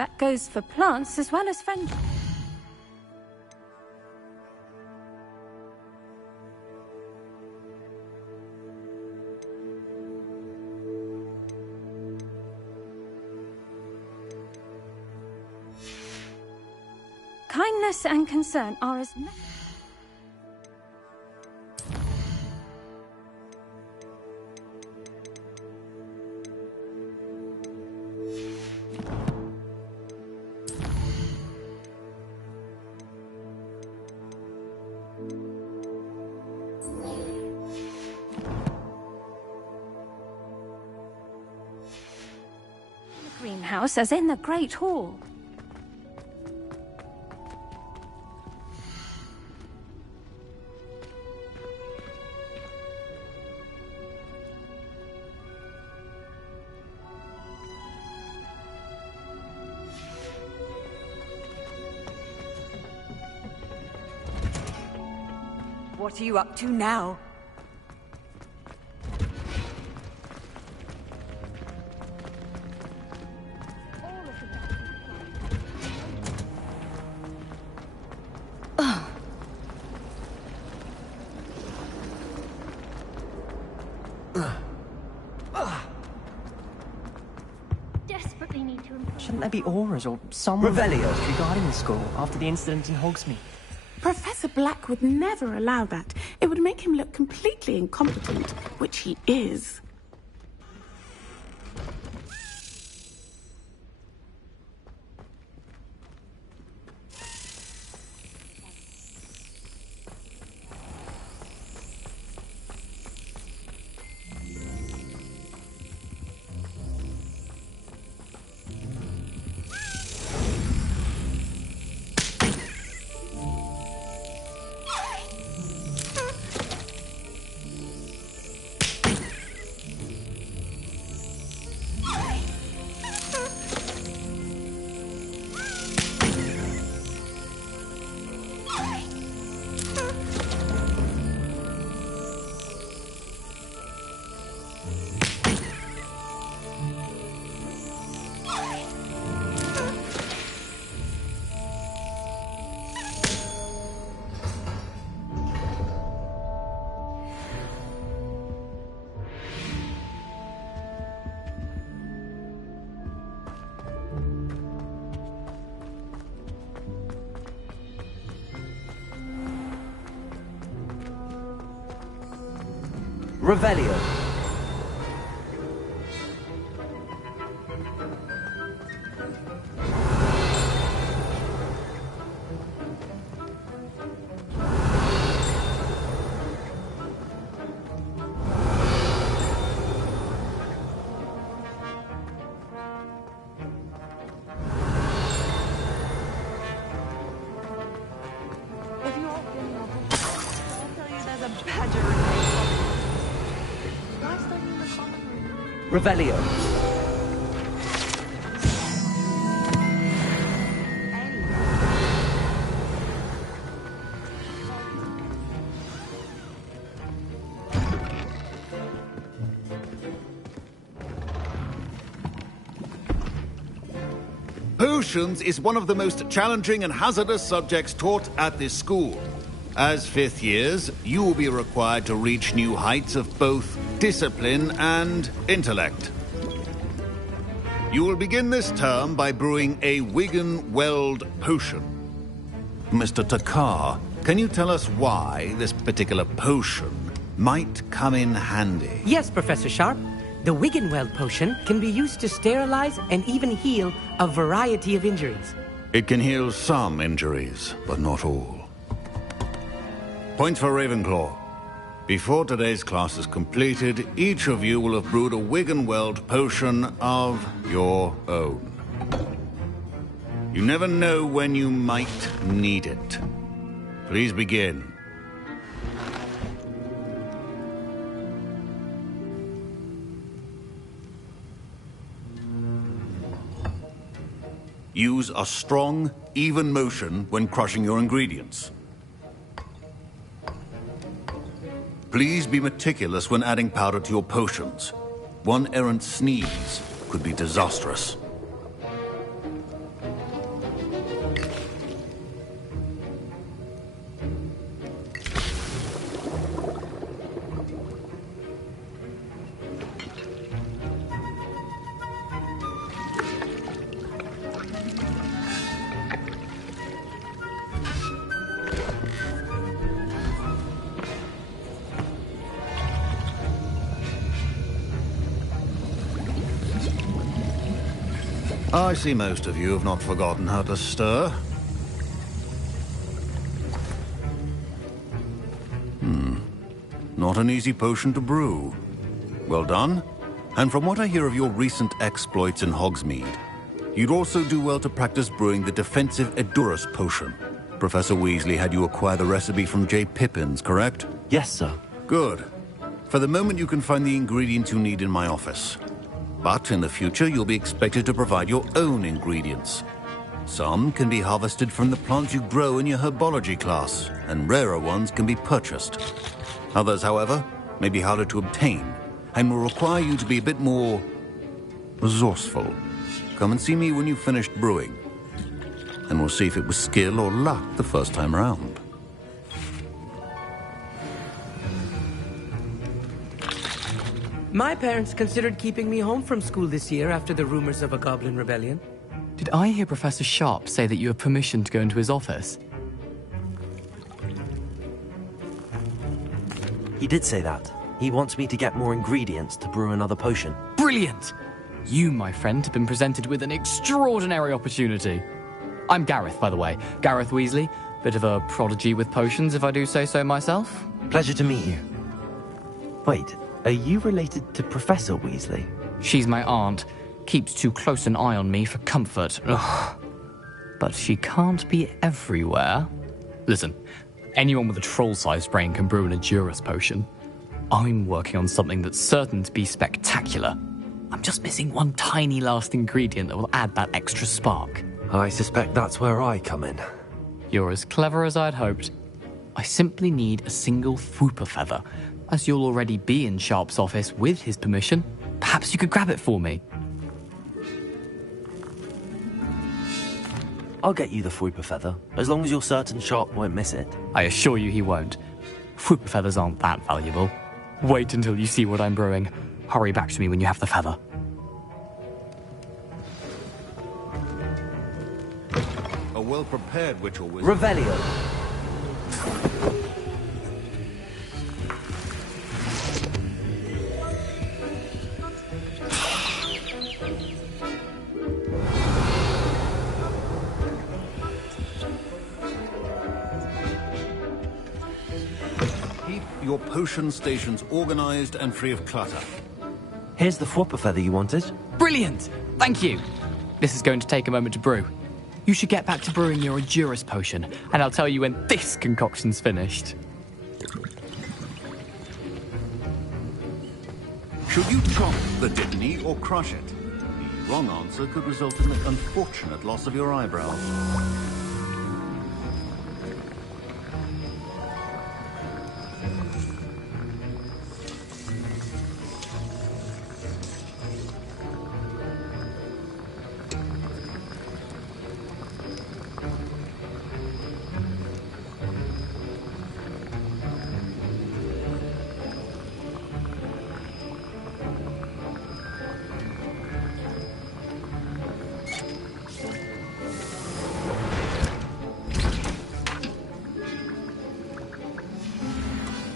That goes for plants as well as fungi. Kindness and concern are as greenhouse as in the Great Hall. What are you up to now? Desperately need to improve. Shouldn't there be auras or some Revelio. regarding the school after the incident in Hogsmeade? Professor Black would never allow that. It would make him look completely incompetent, which he is. Revelio. If you all been I'll tell you there's a badger in my Why study in the common room? Revelio. Potions is one of the most challenging and hazardous subjects taught at this school. As fifth years, you will be required to reach new heights of both discipline and intellect. You will begin this term by brewing a Wigan-Weld potion. Mr. Takar, can you tell us why this particular potion might come in handy? Yes, Professor Sharp. The Wiggenweld potion can be used to sterilize and even heal a variety of injuries. It can heal some injuries, but not all. Point for Ravenclaw. Before today's class is completed, each of you will have brewed a Wiggenweld potion of your own. You never know when you might need it. Please begin. Use a strong, even motion when crushing your ingredients. Please be meticulous when adding powder to your potions. One errant sneeze could be disastrous. I see most of you have not forgotten how to stir. Not an easy potion to brew. Well done. And from what I hear of your recent exploits in Hogsmeade, you'd also do well to practice brewing the defensive Edurus potion. Professor Weasley had you acquire the recipe from J. Pippin's, correct? Yes, sir. Good. For the moment, you can find the ingredients you need in my office. But in the future, you'll be expected to provide your own ingredients. Some can be harvested from the plants you grow in your herbology class, and rarer ones can be purchased. Others, however, may be harder to obtain, and will require you to be a bit more resourceful. Come and see me when you've finished brewing, and we'll see if it was skill or luck the first time around. My parents considered keeping me home from school this year after the rumors of a goblin rebellion. Did I hear Professor Sharp say that you have permission to go into his office? He did say that. He wants me to get more ingredients to brew another potion. Brilliant! You, my friend, have been presented with an extraordinary opportunity. I'm Gareth, by the way. Gareth Weasley. Bit of a prodigy with potions, if I do say so myself. Pleasure to meet you. Wait, are you related to Professor Weasley? She's my aunt. Keeps too close an eye on me for comfort. Ugh. But she can't be everywhere. Listen, anyone with a troll-sized brain can brew an Edurus potion. I'm working on something that's certain to be spectacular. I'm just missing one tiny last ingredient that will add that extra spark. I suspect that's where I come in. You're as clever as I'd hoped. I simply need a single Fwooper feather. As you'll already be in Sharp's office with his permission, perhaps you could grab it for me. I'll get you the Fwooper feather, as long as you're certain Sharp won't miss it. I assure you he won't. Fwooper feathers aren't that valuable. Wait until you see what I'm brewing. Hurry back to me when you have the feather. A well-prepared witch or wizard. Revelio. Keep your potion stations organized and free of clutter. Here's the Fwooper feather you wanted. Brilliant! Thank you! This is going to take a moment to brew. You should get back to brewing your Edurus potion, and I'll tell you when this concoction's finished. Should you chop the Dittany or crush it? The wrong answer could result in the unfortunate loss of your eyebrows.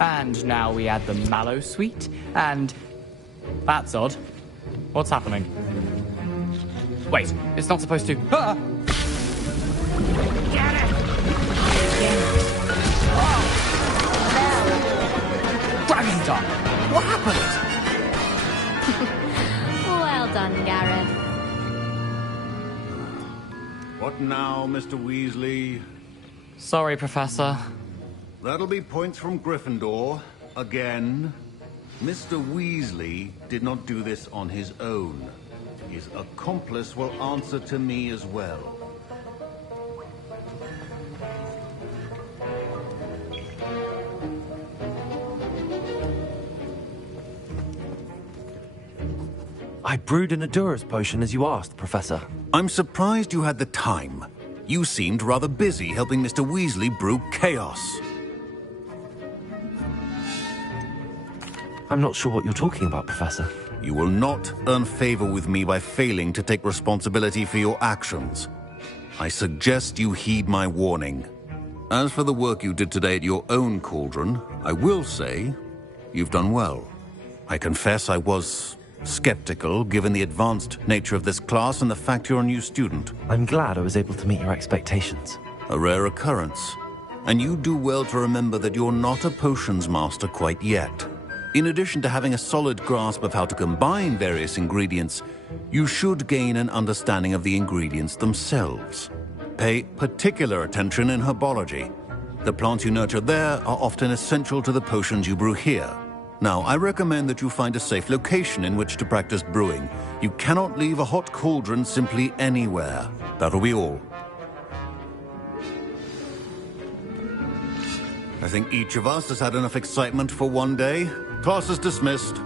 And now we add the mallow sweet, and... That's odd. What's happening? Wait, it's not supposed to... Ah! Get it! Dragon Tongue! What happened? Well done, Gareth. What now, Mr. Weasley? Sorry, Professor. That'll be points from Gryffindor. Again. Mr. Weasley did not do this on his own. His accomplice will answer to me as well. I brewed an Edurus potion as you asked, Professor. I'm surprised you had the time. You seemed rather busy helping Mr. Weasley brew chaos. I'm not sure what you're talking about, Professor. You will not earn favor with me by failing to take responsibility for your actions. I suggest you heed my warning. As for the work you did today at your own cauldron, I will say you've done well. I confess I was skeptical given the advanced nature of this class and the fact you're a new student. I'm glad I was able to meet your expectations. A rare occurrence. And you do well to remember that you're not a potions master quite yet. In addition to having a solid grasp of how to combine various ingredients, you should gain an understanding of the ingredients themselves. Pay particular attention in herbology. The plants you nurture there are often essential to the potions you brew here. Now, I recommend that you find a safe location in which to practice brewing. You cannot leave a hot cauldron simply anywhere. That'll be all. I think each of us has had enough excitement for one day. Class is dismissed.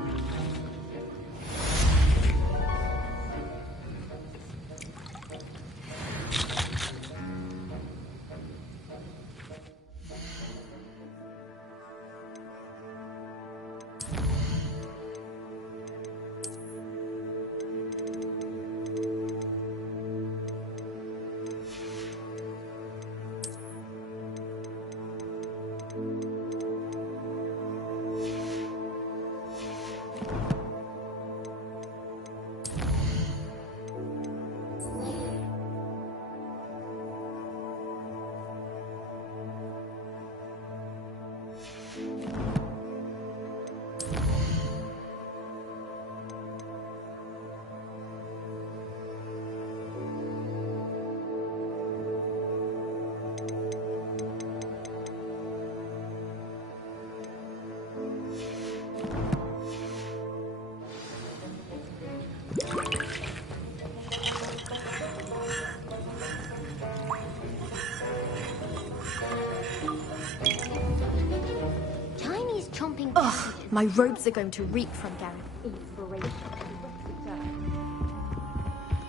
Chinese chomping. Ugh, my robes are going to reek from Garen. Inspiration.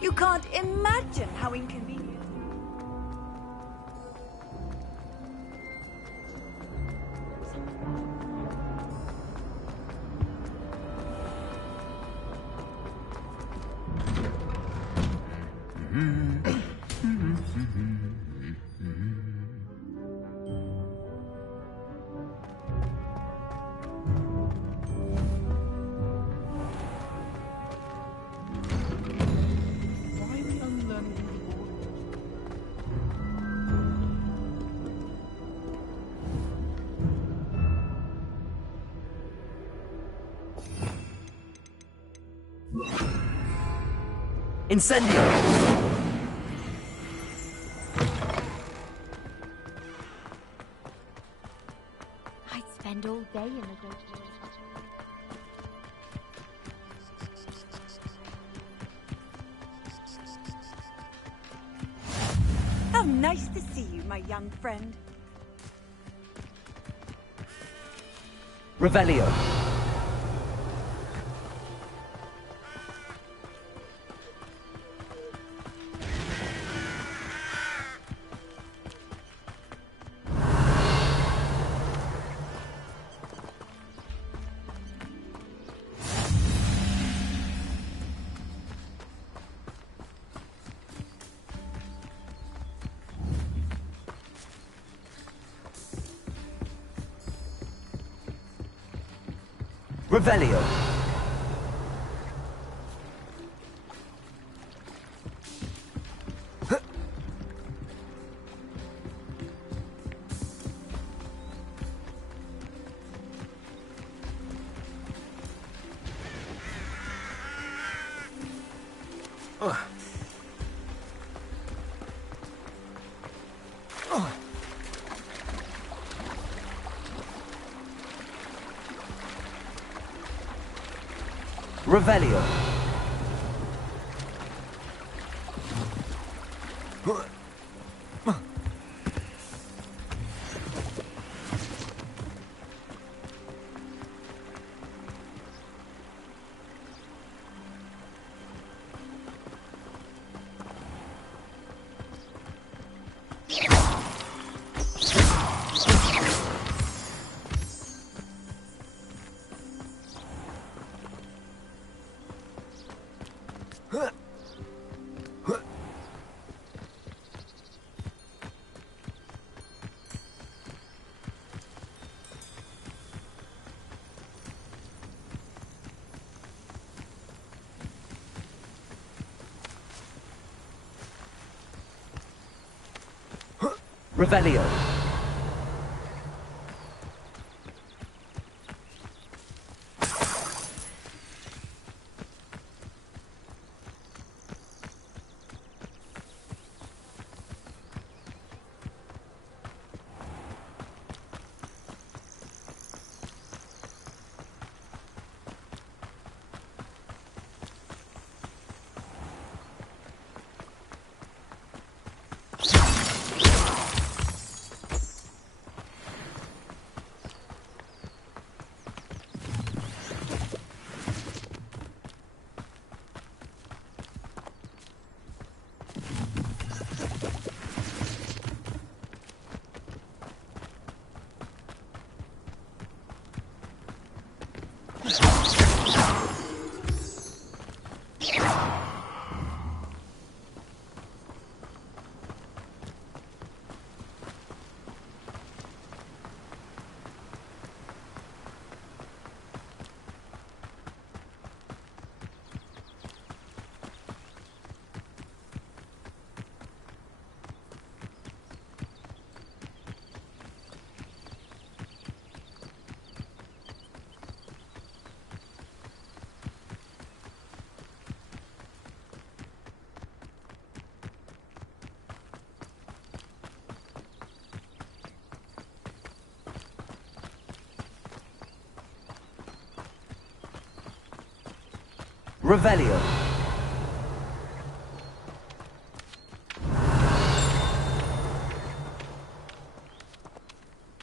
You can't imagine how inconvenient. Incendio! I'd spend all day in a dojo. How nice to see you, my young friend. Revelio. Revelio. Revelio. Revelio. Revelio.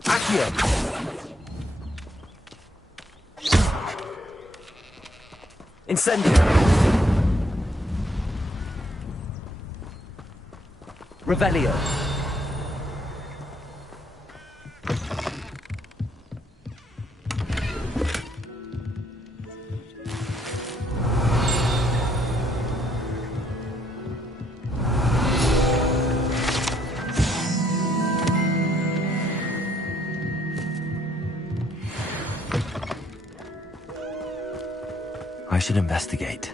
Accio. Incendio. Revelio. I should investigate.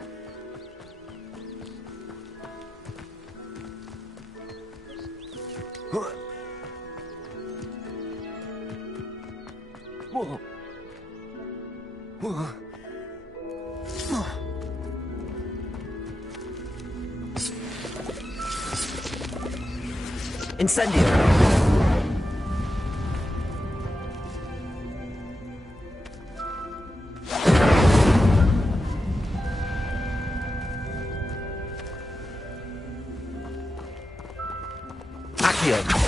Incendio. Accio.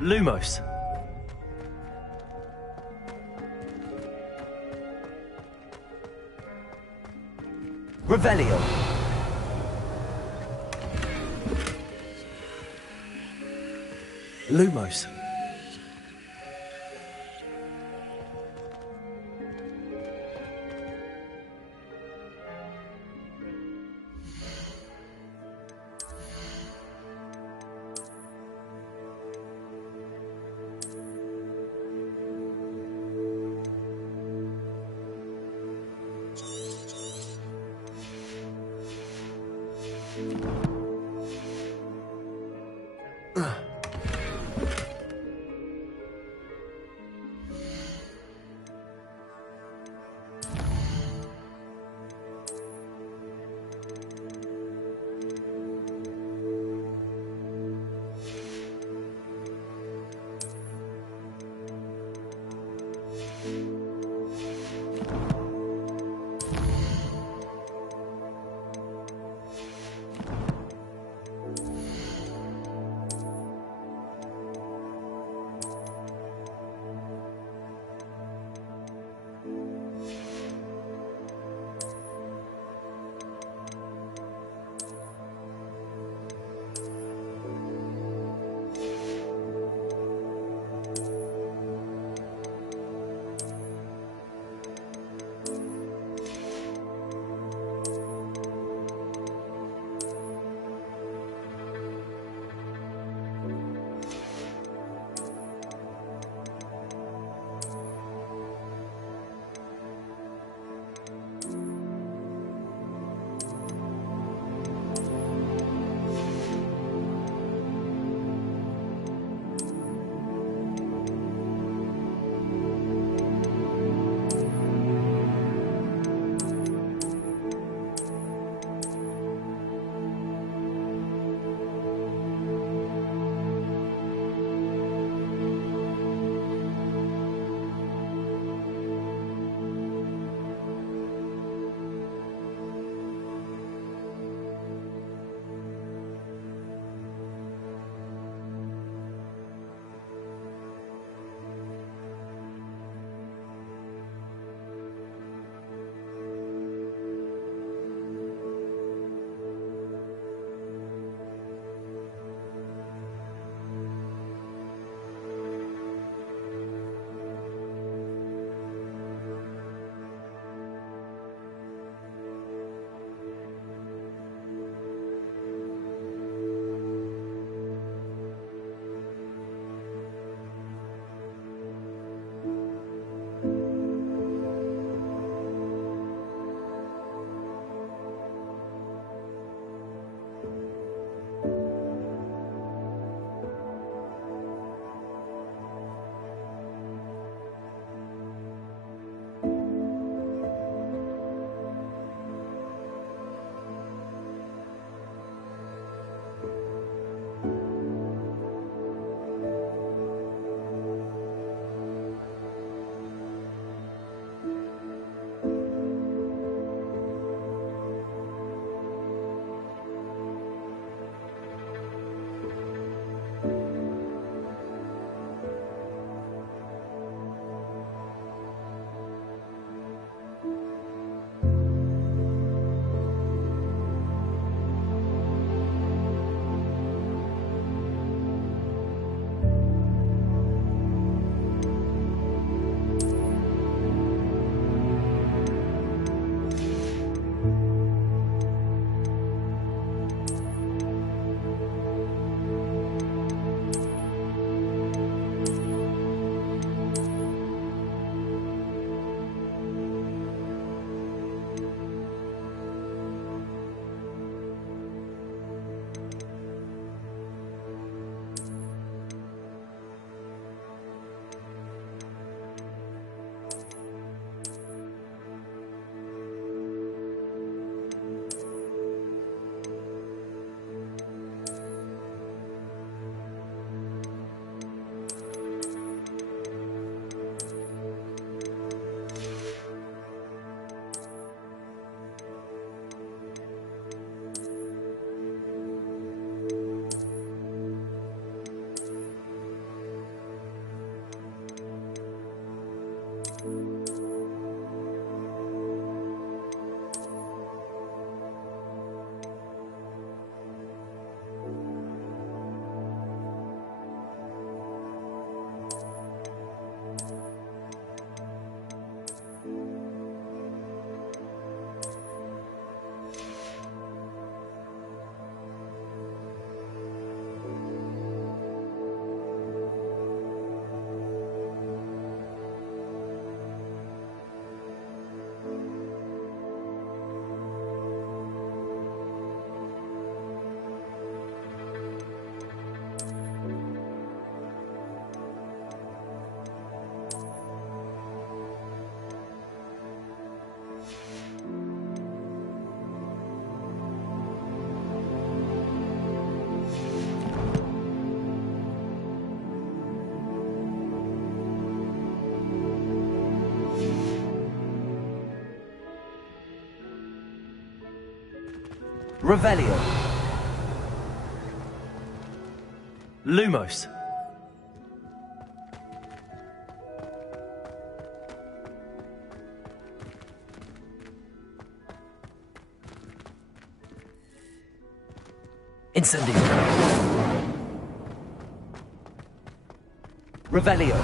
Lumos. Revelio. Lumos. Revelio. Lumos. Incendio. Revelio.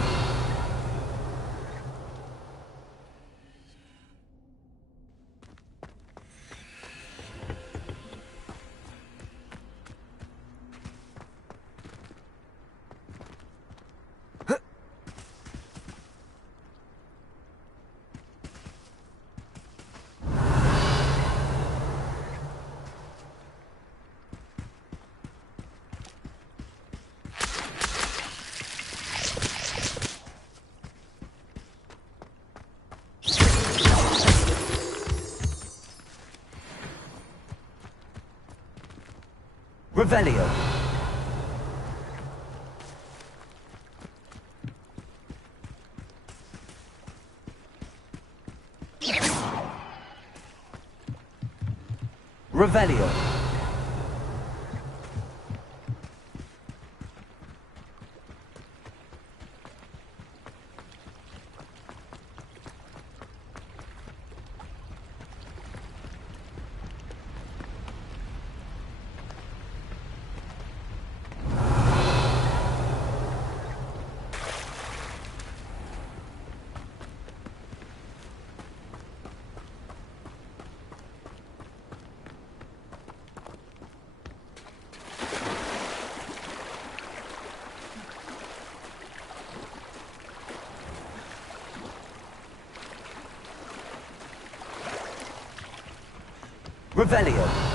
Revelio. Revelio. Revelio.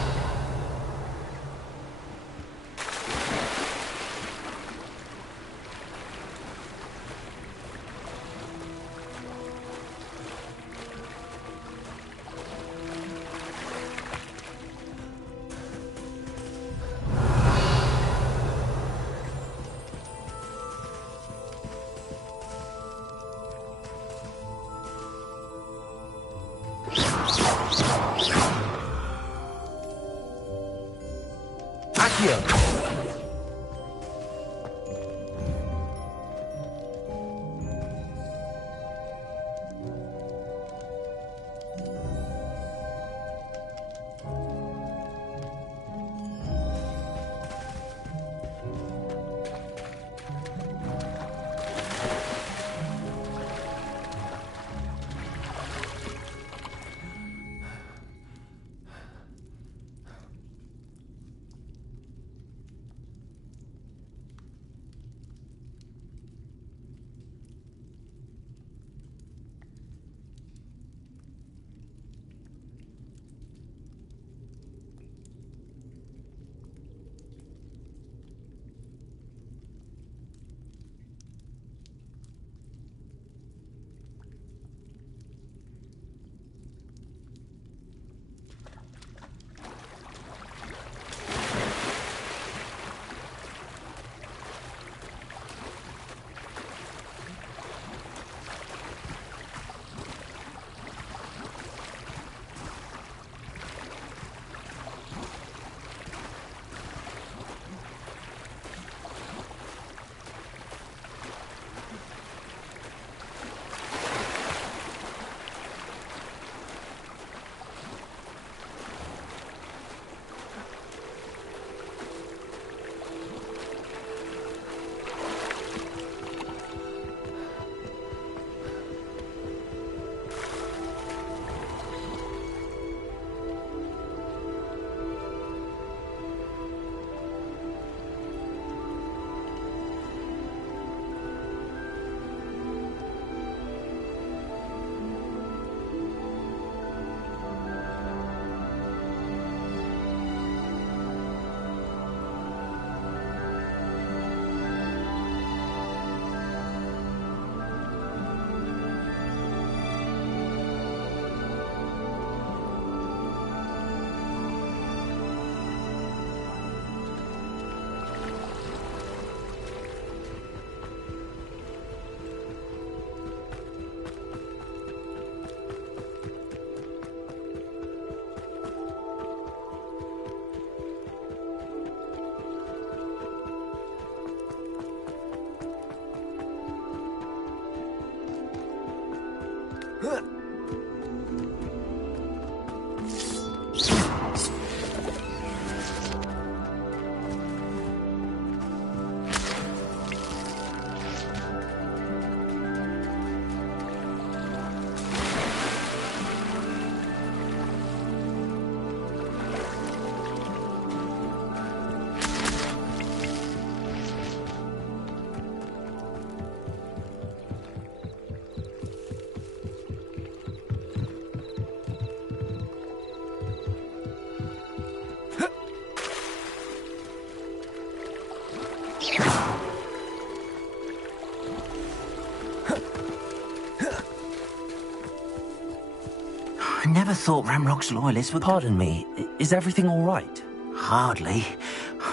never thought Ramrock's loyalists would... Pardon me, is everything all right? Hardly.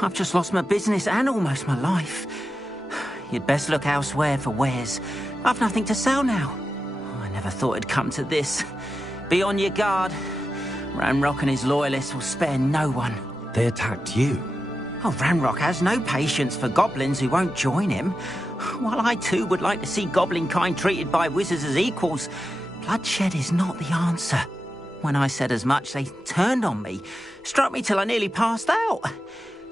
I've just lost my business and almost my life. You'd best look elsewhere for wares. I've nothing to sell now. I never thought it'd come to this. Be on your guard. Ramrock and his loyalists will spare no one. They attacked you? Oh, Ramrock has no patience for goblins who won't join him. While I too would like to see goblin kind treated by wizards as equals, bloodshed is not the answer. When I said as much, they turned on me, struck me till I nearly passed out.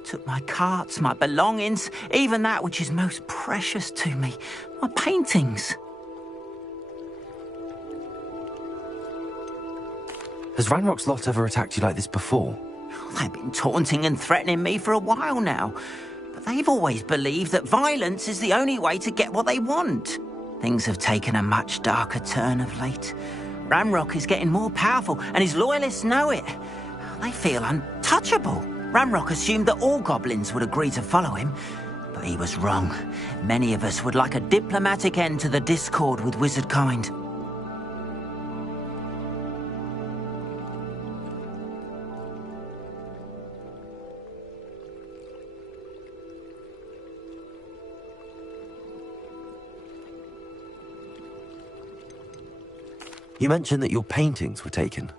Took my carts, my belongings, even that which is most precious to me, my paintings. Has Ranrock's lot ever attacked you like this before? They've been taunting and threatening me for a while now. But they've always believed that violence is the only way to get what they want. Things have taken a much darker turn of late. Ramrock is getting more powerful, and his loyalists know it. They feel untouchable. Ramrock assumed that all goblins would agree to follow him, but he was wrong. Many of us would like a diplomatic end to the discord with wizard kind. You mentioned that your paintings were taken.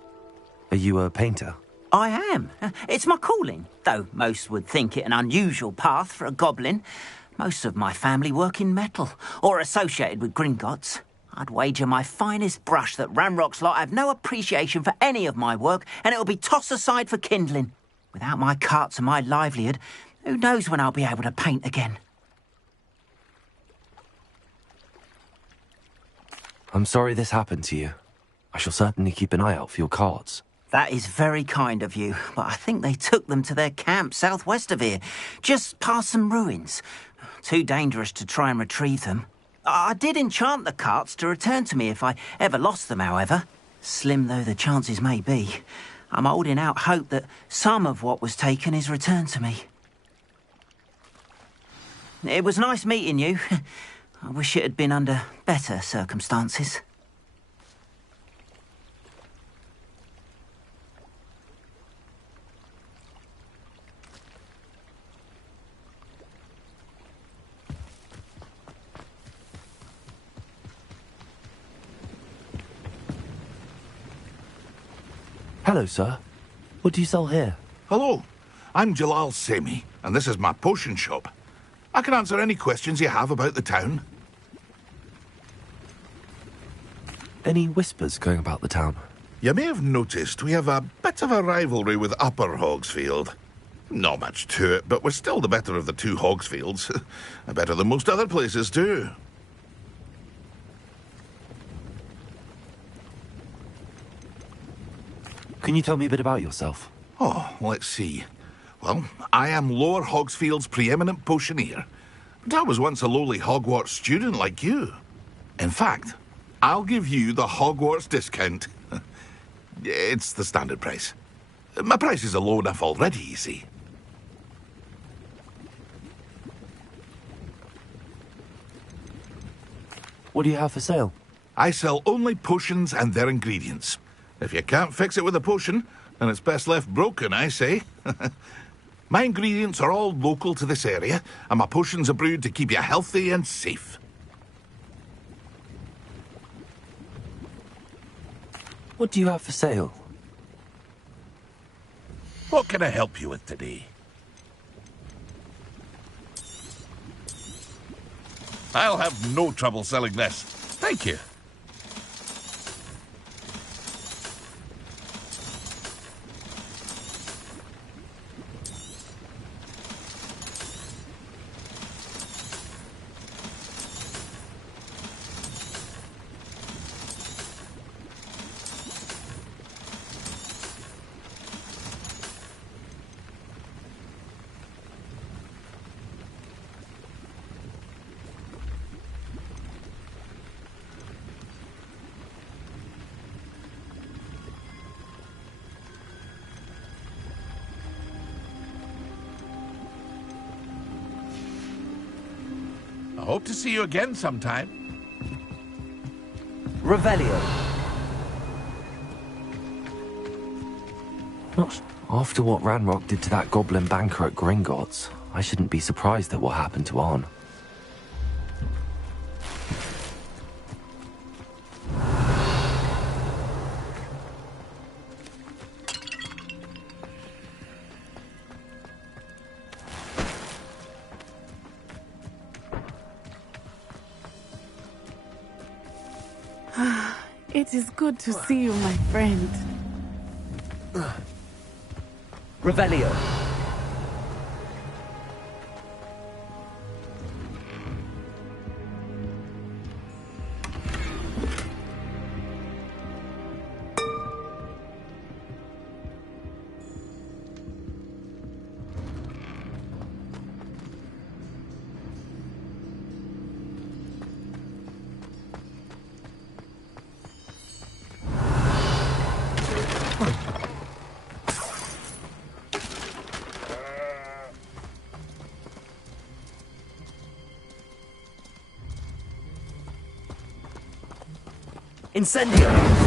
Are you a painter? I am. It's my calling, though most would think it an unusual path for a goblin. Most of my family work in metal, or associated with Gringotts. I'd wager my finest brush that Ramrock's lot have no appreciation for any of my work, and it'll be tossed aside for kindling. Without my carts and my livelihood, who knows when I'll be able to paint again? I'm sorry this happened to you. I shall certainly keep an eye out for your cards. That is very kind of you, but I think they took them to their camp southwest of here, just past some ruins. Too dangerous to try and retrieve them. I did enchant the carts to return to me if I ever lost them, however. Slim though the chances may be, I'm holding out hope that some of what was taken is returned to me. It was nice meeting you. I wish it had been under better circumstances. Hello, sir. What do you sell here? Hello, I'm Jalal Semi, and this is my potion shop. I can answer any questions you have about the town. Any whispers going about the town? You may have noticed we have a bit of a rivalry with Upper Hogsfield. Not much to it, but we're still the better of the two Hogsfields. Better than most other places, too. Can you tell me a bit about yourself? Oh, let's see. Well, I am Lower Hogsfield's preeminent potioneer. But I was once a lowly Hogwarts student like you. In fact, I'll give you the Hogwarts discount. It's the standard price. My prices are low enough already, you see. What do you have for sale? I sell only potions and their ingredients. If you can't fix it with a potion, then it's best left broken, I say. My ingredients are all local to this area, and my potions are brewed to keep you healthy and safe. What do you have for sale? What can I help you with today? I'll have no trouble selling this. Thank you. I hope to see you again sometime. Revelio. After what Ranrock did to that goblin banker at Gringotts, I shouldn't be surprised at what happened to Arn. It is good to see you, my friend. Revelio. Incendio!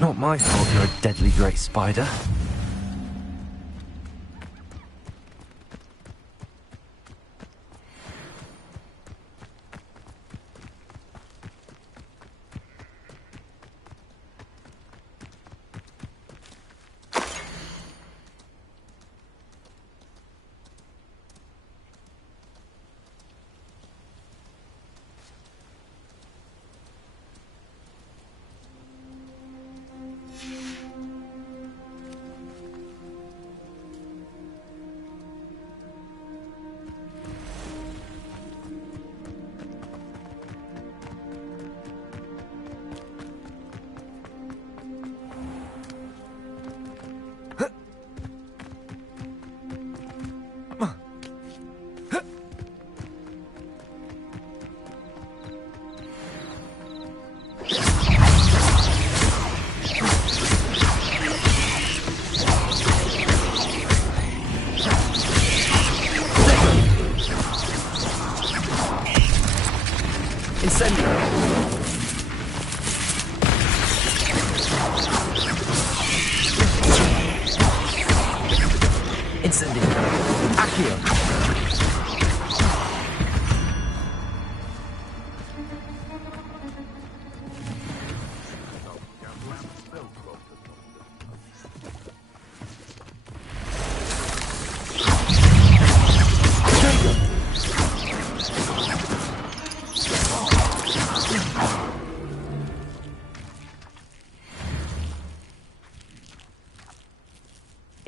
Not my fault you're a deadly great spider.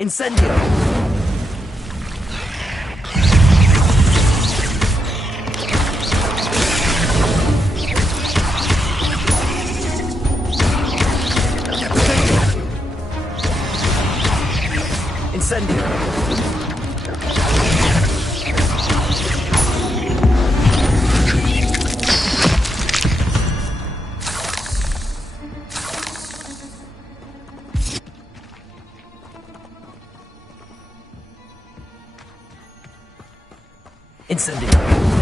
Incendio! Incendio! Incendio!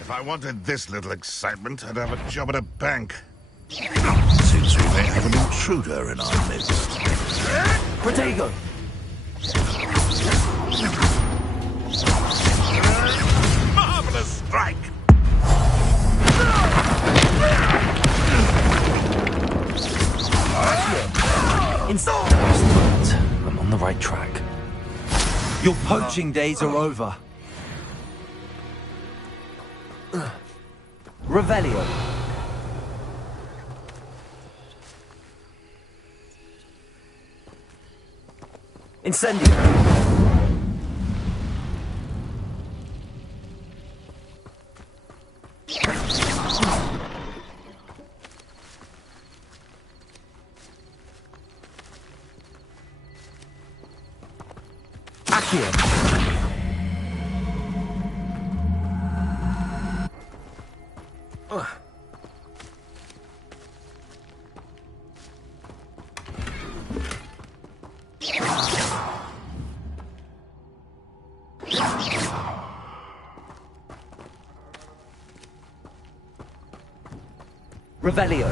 If I wanted this little excitement, I'd have a job at a bank. Seems we may have an intruder in our midst. Protego! Marvelous strike! I'm on the right track. Your poaching days are over. Revelio. Incendio. Accio. Revelio.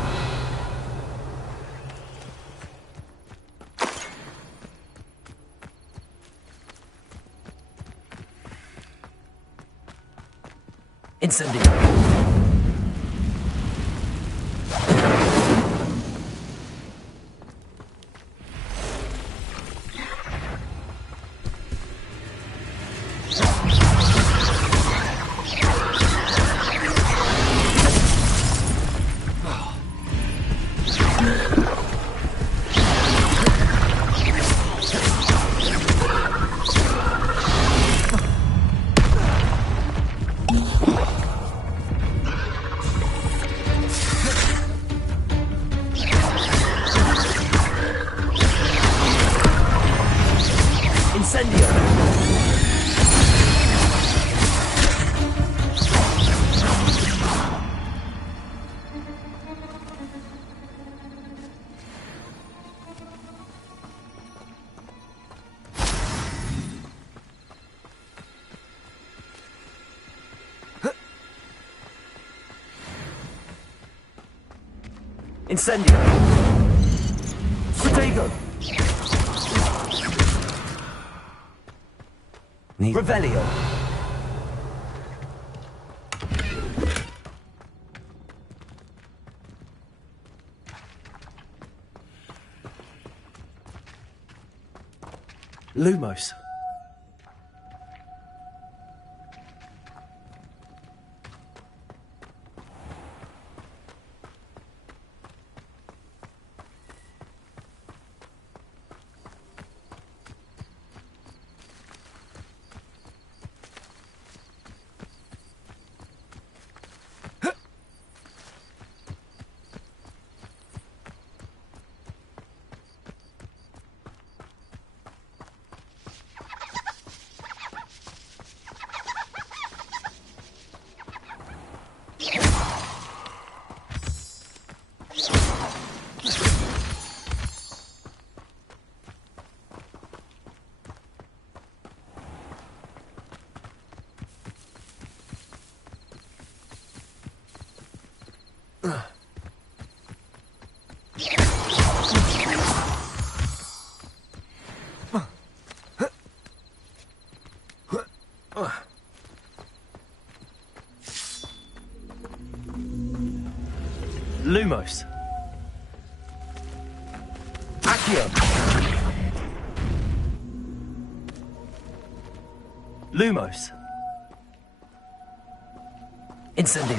Incendio. Incendio. Protego. Revelio. Lumos. Lumos. Accio. Lumos. Incendio.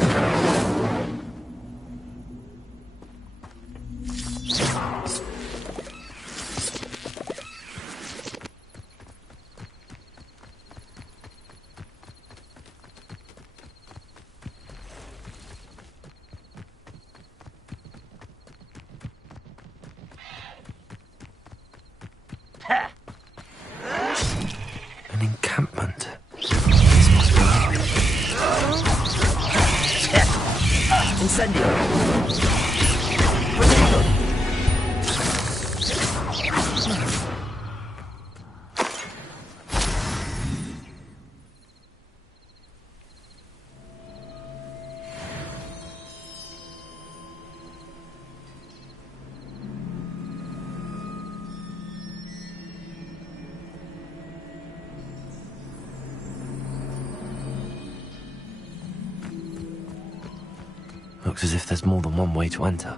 An encampment. This must be it. Incendio. Looks as if there's more than one way to enter.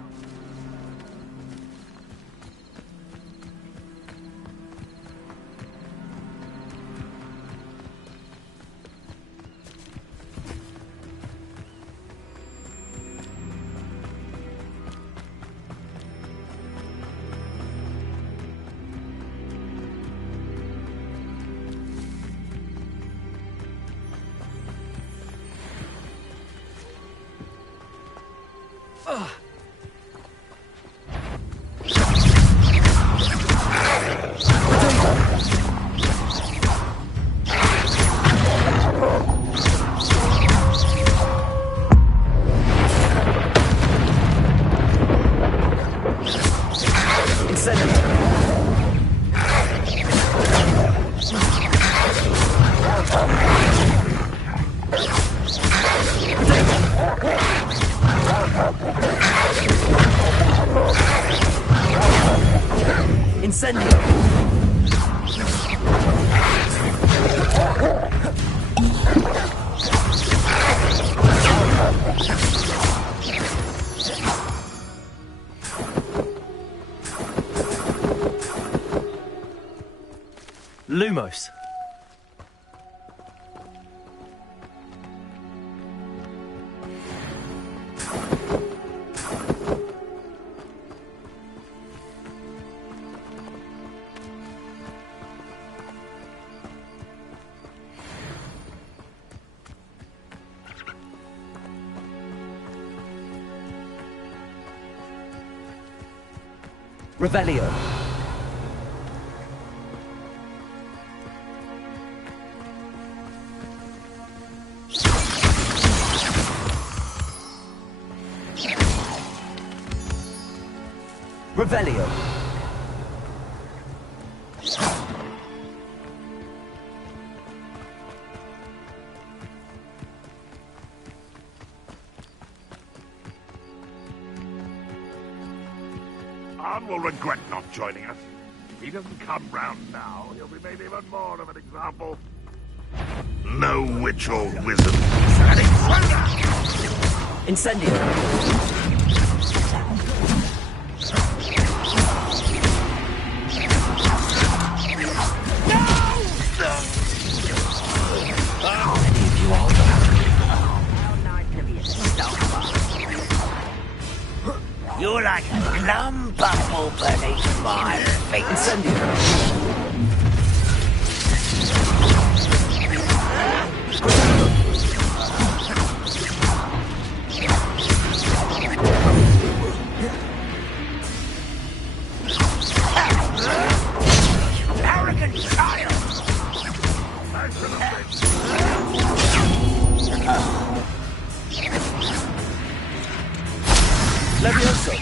Lumos. Revelio. Revelio. Arn will regret not joining us. If he doesn't come round now, he'll be made even more of an example. No witch or wizard. Incendio. You're like a lump bubble beneath my feet. Incendio. Arrogant child! Levioso.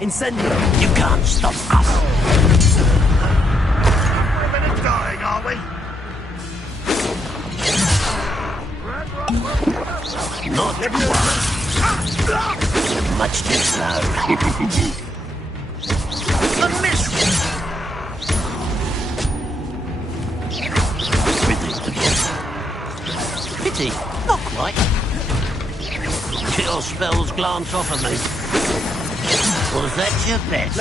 Incendio. You can't stop us. For a minute dying, are we? Not much too slow. A miss. Predictable. Pity. Not quite. till your spells glance off of me. Was that your best?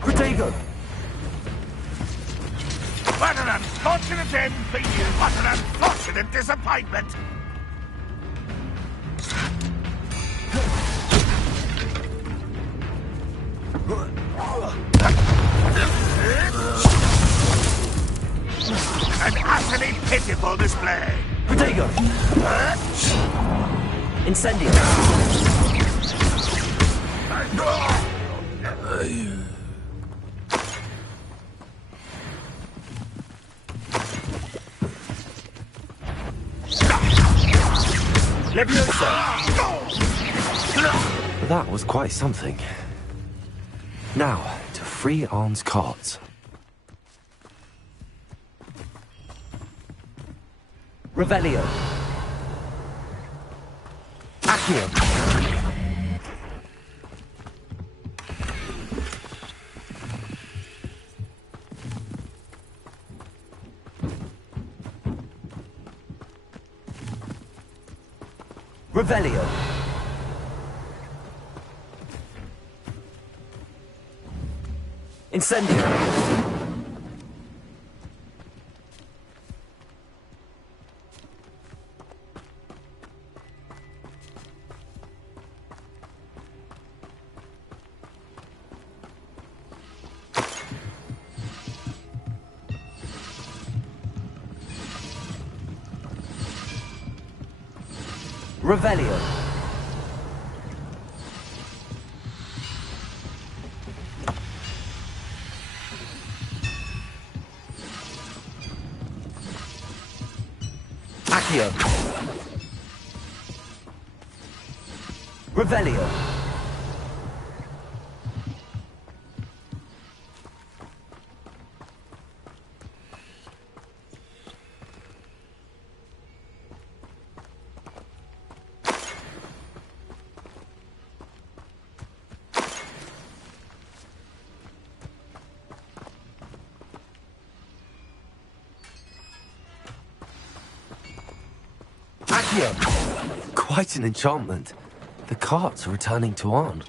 Protego! What an unfortunate end for you! What an unfortunate disappointment! An utterly pitiful display! Protego! Incendio! Leviosa! That was quite something. Now, to free Arn's cards. Revelio! Accio! Revelio! Incendio! Revelio! Accio! Revelio! Quite an enchantment. The carts are returning to Arn.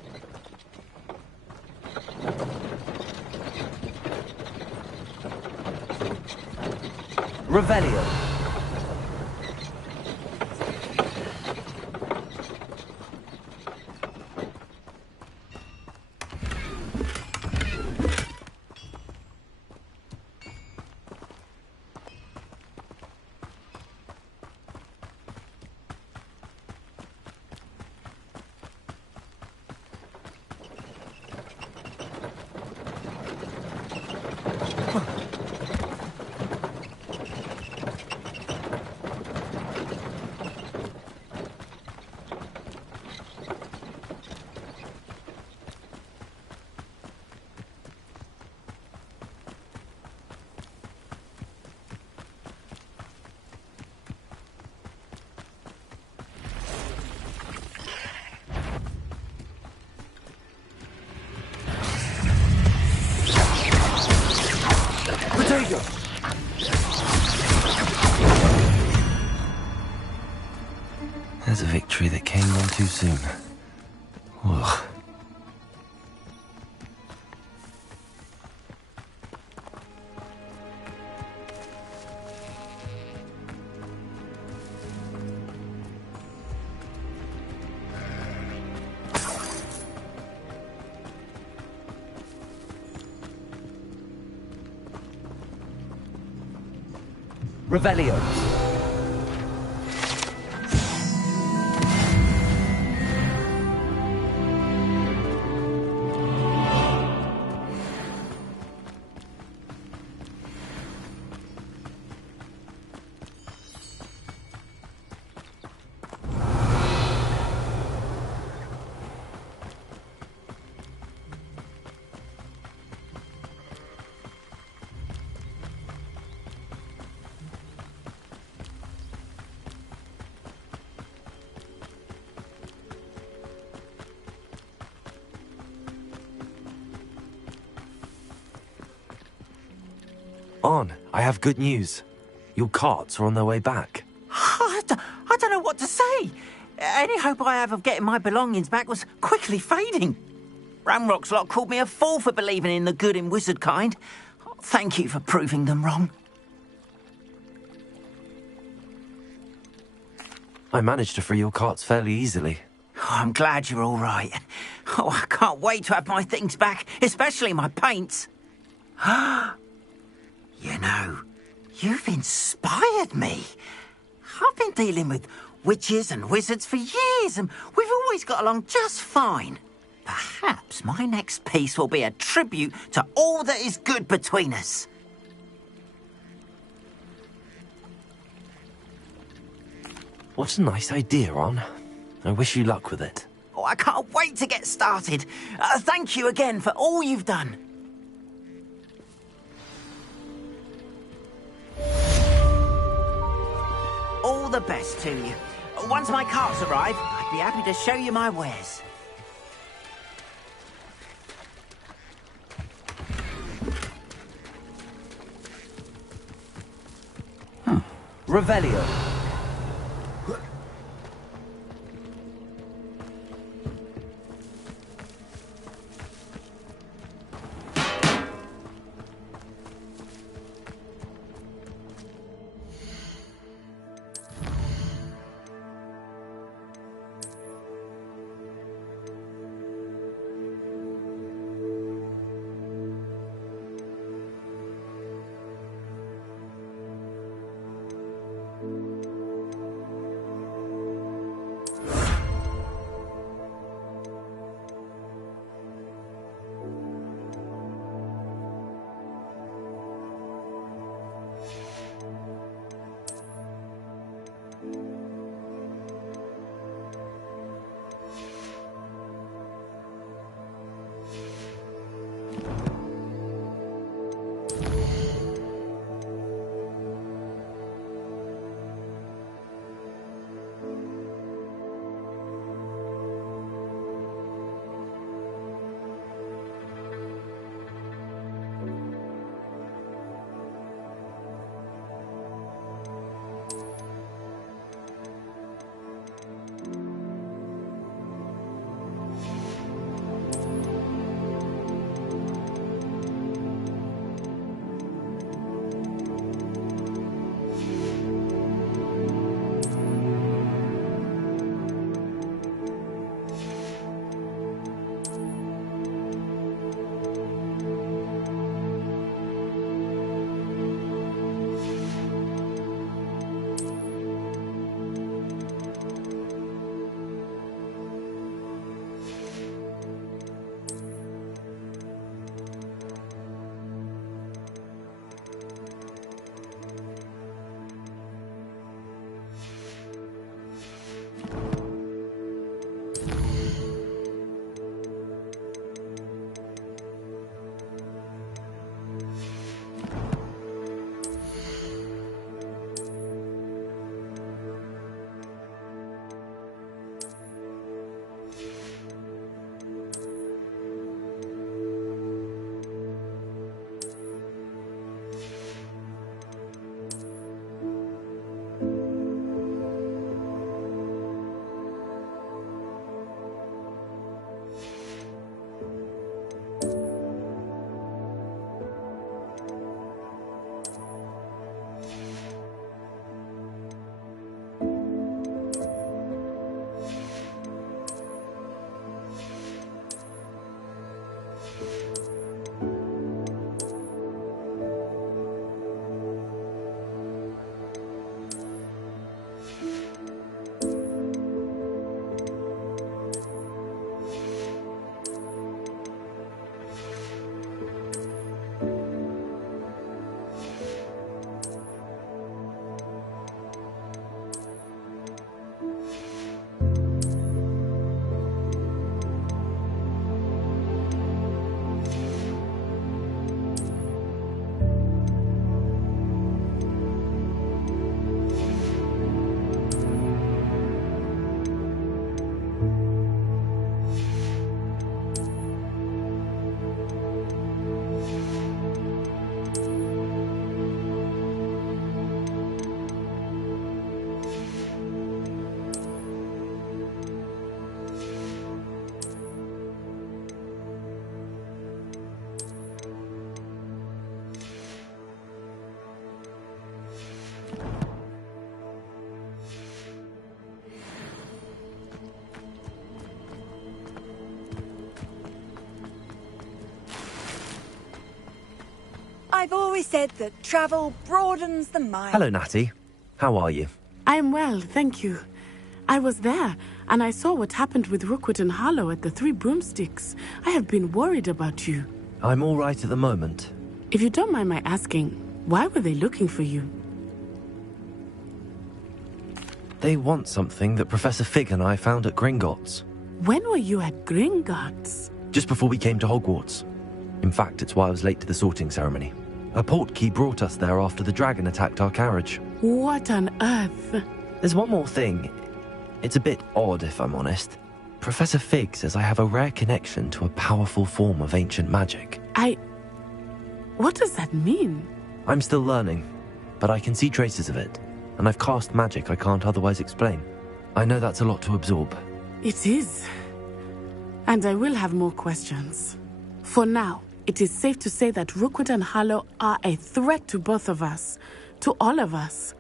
Revelio! There's a victory that came on too soon. Ugh. Revelio! Arn, I have good news. Your carts are on their way back. Ah, I don't know what to say. Any hope I have of getting my belongings back was quickly fading. Ramrock's lot called me a fool for believing in the good in wizard kind. Thank you for proving them wrong. I managed to free your carts fairly easily. Oh, I'm glad you're all right. Oh, I can't wait to have my things back, especially my paints. You know, you've inspired me. I've been dealing with witches and wizards for years, and we've always got along just fine. Perhaps my next piece will be a tribute to all that is good between us. What a nice idea, Ron. I wish you luck with it. Oh, I can't wait to get started. Thank you again for all you've done. All the best to you. Once my carts arrive, I'd be happy to show you my wares. Revelio. I've always said that travel broadens the mind. Hello, Natty. How are you? I am well, thank you. I was there, and I saw what happened with Rookwood and Harlow at the Three Broomsticks. I have been worried about you. I'm all right at the moment. If you don't mind my asking, why were they looking for you? They want something that Professor Fig and I found at Gringotts. When were you at Gringotts? Just before we came to Hogwarts. In fact, it's why I was late to the sorting ceremony. A portkey brought us there after the dragon attacked our carriage. What on earth? There's one more thing. It's a bit odd, if I'm honest. Professor Fig says I have a rare connection to a powerful form of ancient magic. What does that mean? I'm still learning, but I can see traces of it, and I've cast magic I can't otherwise explain. I know that's a lot to absorb. It is. And I will have more questions. For now, it is safe to say that Rookwood and Harlow are a threat to both of us, to all of us,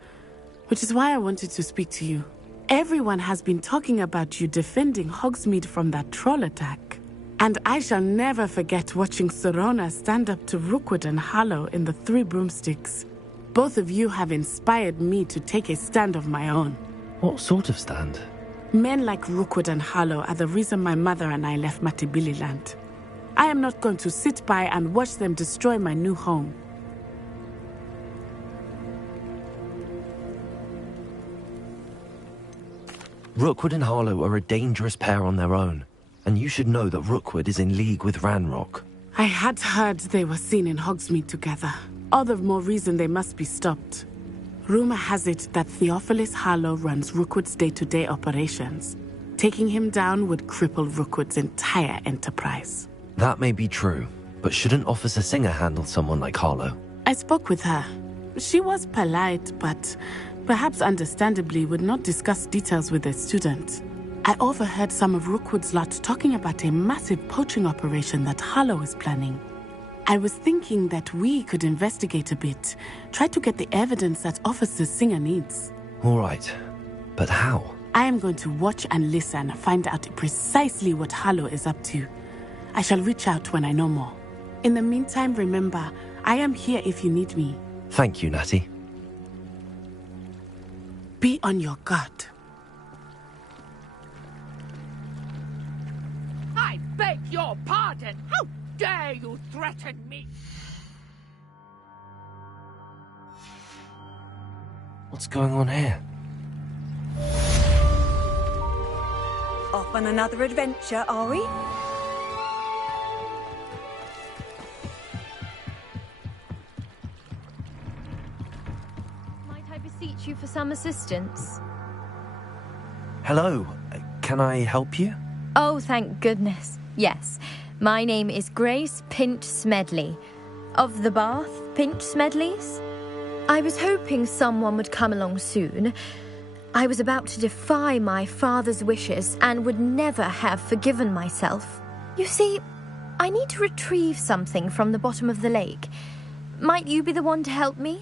which is why I wanted to speak to you. Everyone has been talking about you defending Hogsmeade from that troll attack. And I shall never forget watching Serona stand up to Rookwood and Harlow in the Three Broomsticks. Both of you have inspired me to take a stand of my own. What sort of stand? Men like Rookwood and Harlow are the reason my mother and I left Mattibililand. I am not going to sit by and watch them destroy my new home. Rookwood and Harlow are a dangerous pair on their own, and you should know that Rookwood is in league with Ranrock. I had heard they were seen in Hogsmeade together. All the more reason they must be stopped. Rumor has it that Theophilus Harlow runs Rookwood's day-to-day operations. Taking him down would cripple Rookwood's entire enterprise. That may be true, but shouldn't Officer Singer handle someone like Harlow? I spoke with her. She was polite, but perhaps understandably would not discuss details with a student. I overheard some of Rookwood's lot talking about a massive poaching operation that Harlow is planning. I was thinking that we could investigate a bit, try to get the evidence that Officer Singer needs. All right, but how? I am going to watch and listen, find out precisely what Harlow is up to. I shall reach out when I know more. In the meantime, remember, I am here if you need me. Thank you, Natty. Be on your guard. I beg your pardon! How dare you threaten me? What's going on here? Off on another adventure, are we? Might I beseech you for some assistance? Hello, can I help you? Oh, thank goodness. Yes, my name is Grace Pinch Smedley, of the Bath Pinch Smedleys. I was hoping someone would come along soon. I was about to defy my father's wishes and would never have forgiven myself. You see, I need to retrieve something from the bottom of the lake. Might you be the one to help me?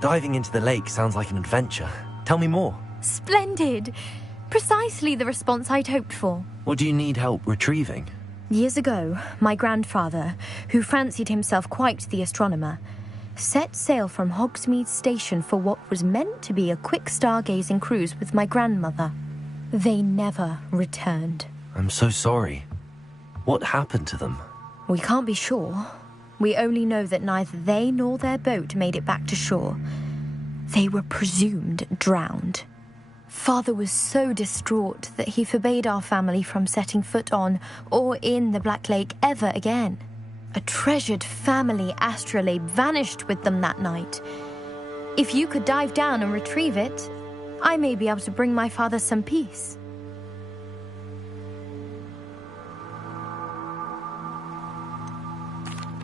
Diving into the lake sounds like an adventure. Tell me more. Splendid! Precisely the response I'd hoped for. What do you need help retrieving? Years ago, my grandfather, who fancied himself quite the astronomer, set sail from Hogsmeade Station for what was meant to be a quick stargazing cruise with my grandmother. They never returned. I'm so sorry. What happened to them? We can't be sure. We only know that neither they nor their boat made it back to shore. They were presumed drowned. Father was so distraught that he forbade our family from setting foot on or in the Black Lake ever again. A treasured family astrolabe vanished with them that night. If you could dive down and retrieve it, I may be able to bring my father some peace.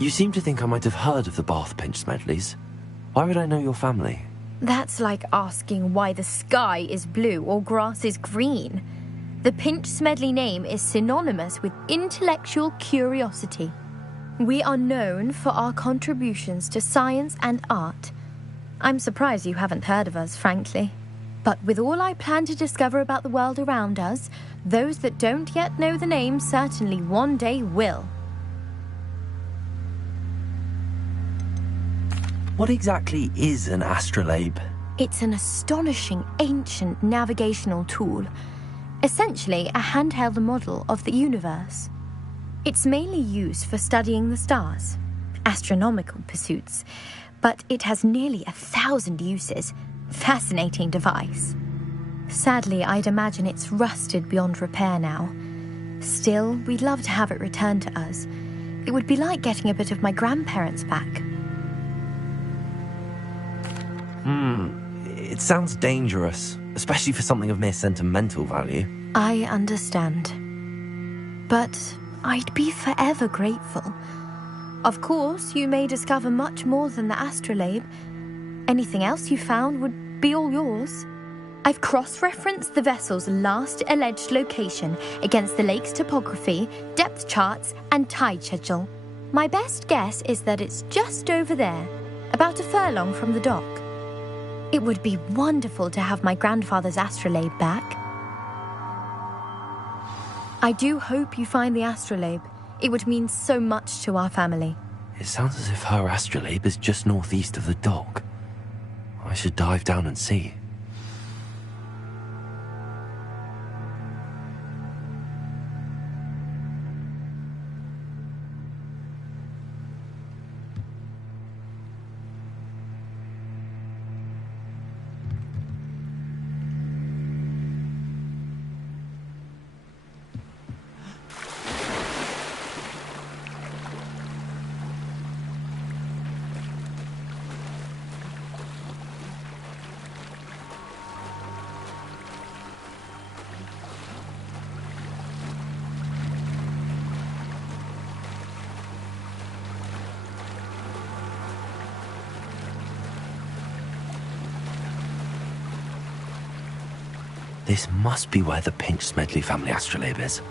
You seem to think I might have heard of the Bath Pinch Smedleys. Why would I know your family? That's like asking why the sky is blue or grass is green. The Pinch Smedley name is synonymous with intellectual curiosity. We are known for our contributions to science and art. I'm surprised you haven't heard of us, frankly. But with all I plan to discover about the world around us, those that don't yet know the name certainly one day will. What exactly is an astrolabe? It's an astonishing ancient navigational tool, essentially a handheld model of the universe. It's mainly used for studying the stars, astronomical pursuits, but it has nearly 1,000 uses. Fascinating device. Sadly, I'd imagine it's rusted beyond repair now. Still, we'd love to have it returned to us. It would be like getting a bit of my grandparents back. It sounds dangerous, especially for something of mere sentimental value. I understand. But I'd be forever grateful. Of course, you may discover much more than the astrolabe. Anything else you found would be all yours. I've cross-referenced the vessel's last alleged location against the lake's topography, depth charts, and tide schedule. My best guess is that it's just over there, about a furlong from the dock. It would be wonderful to have my grandfather's astrolabe back. I do hope you find the astrolabe. It would mean so much to our family. It sounds as if her astrolabe is just northeast of the dock. I should dive down and see. This must be where the Pinch Smedley family astrolabe is.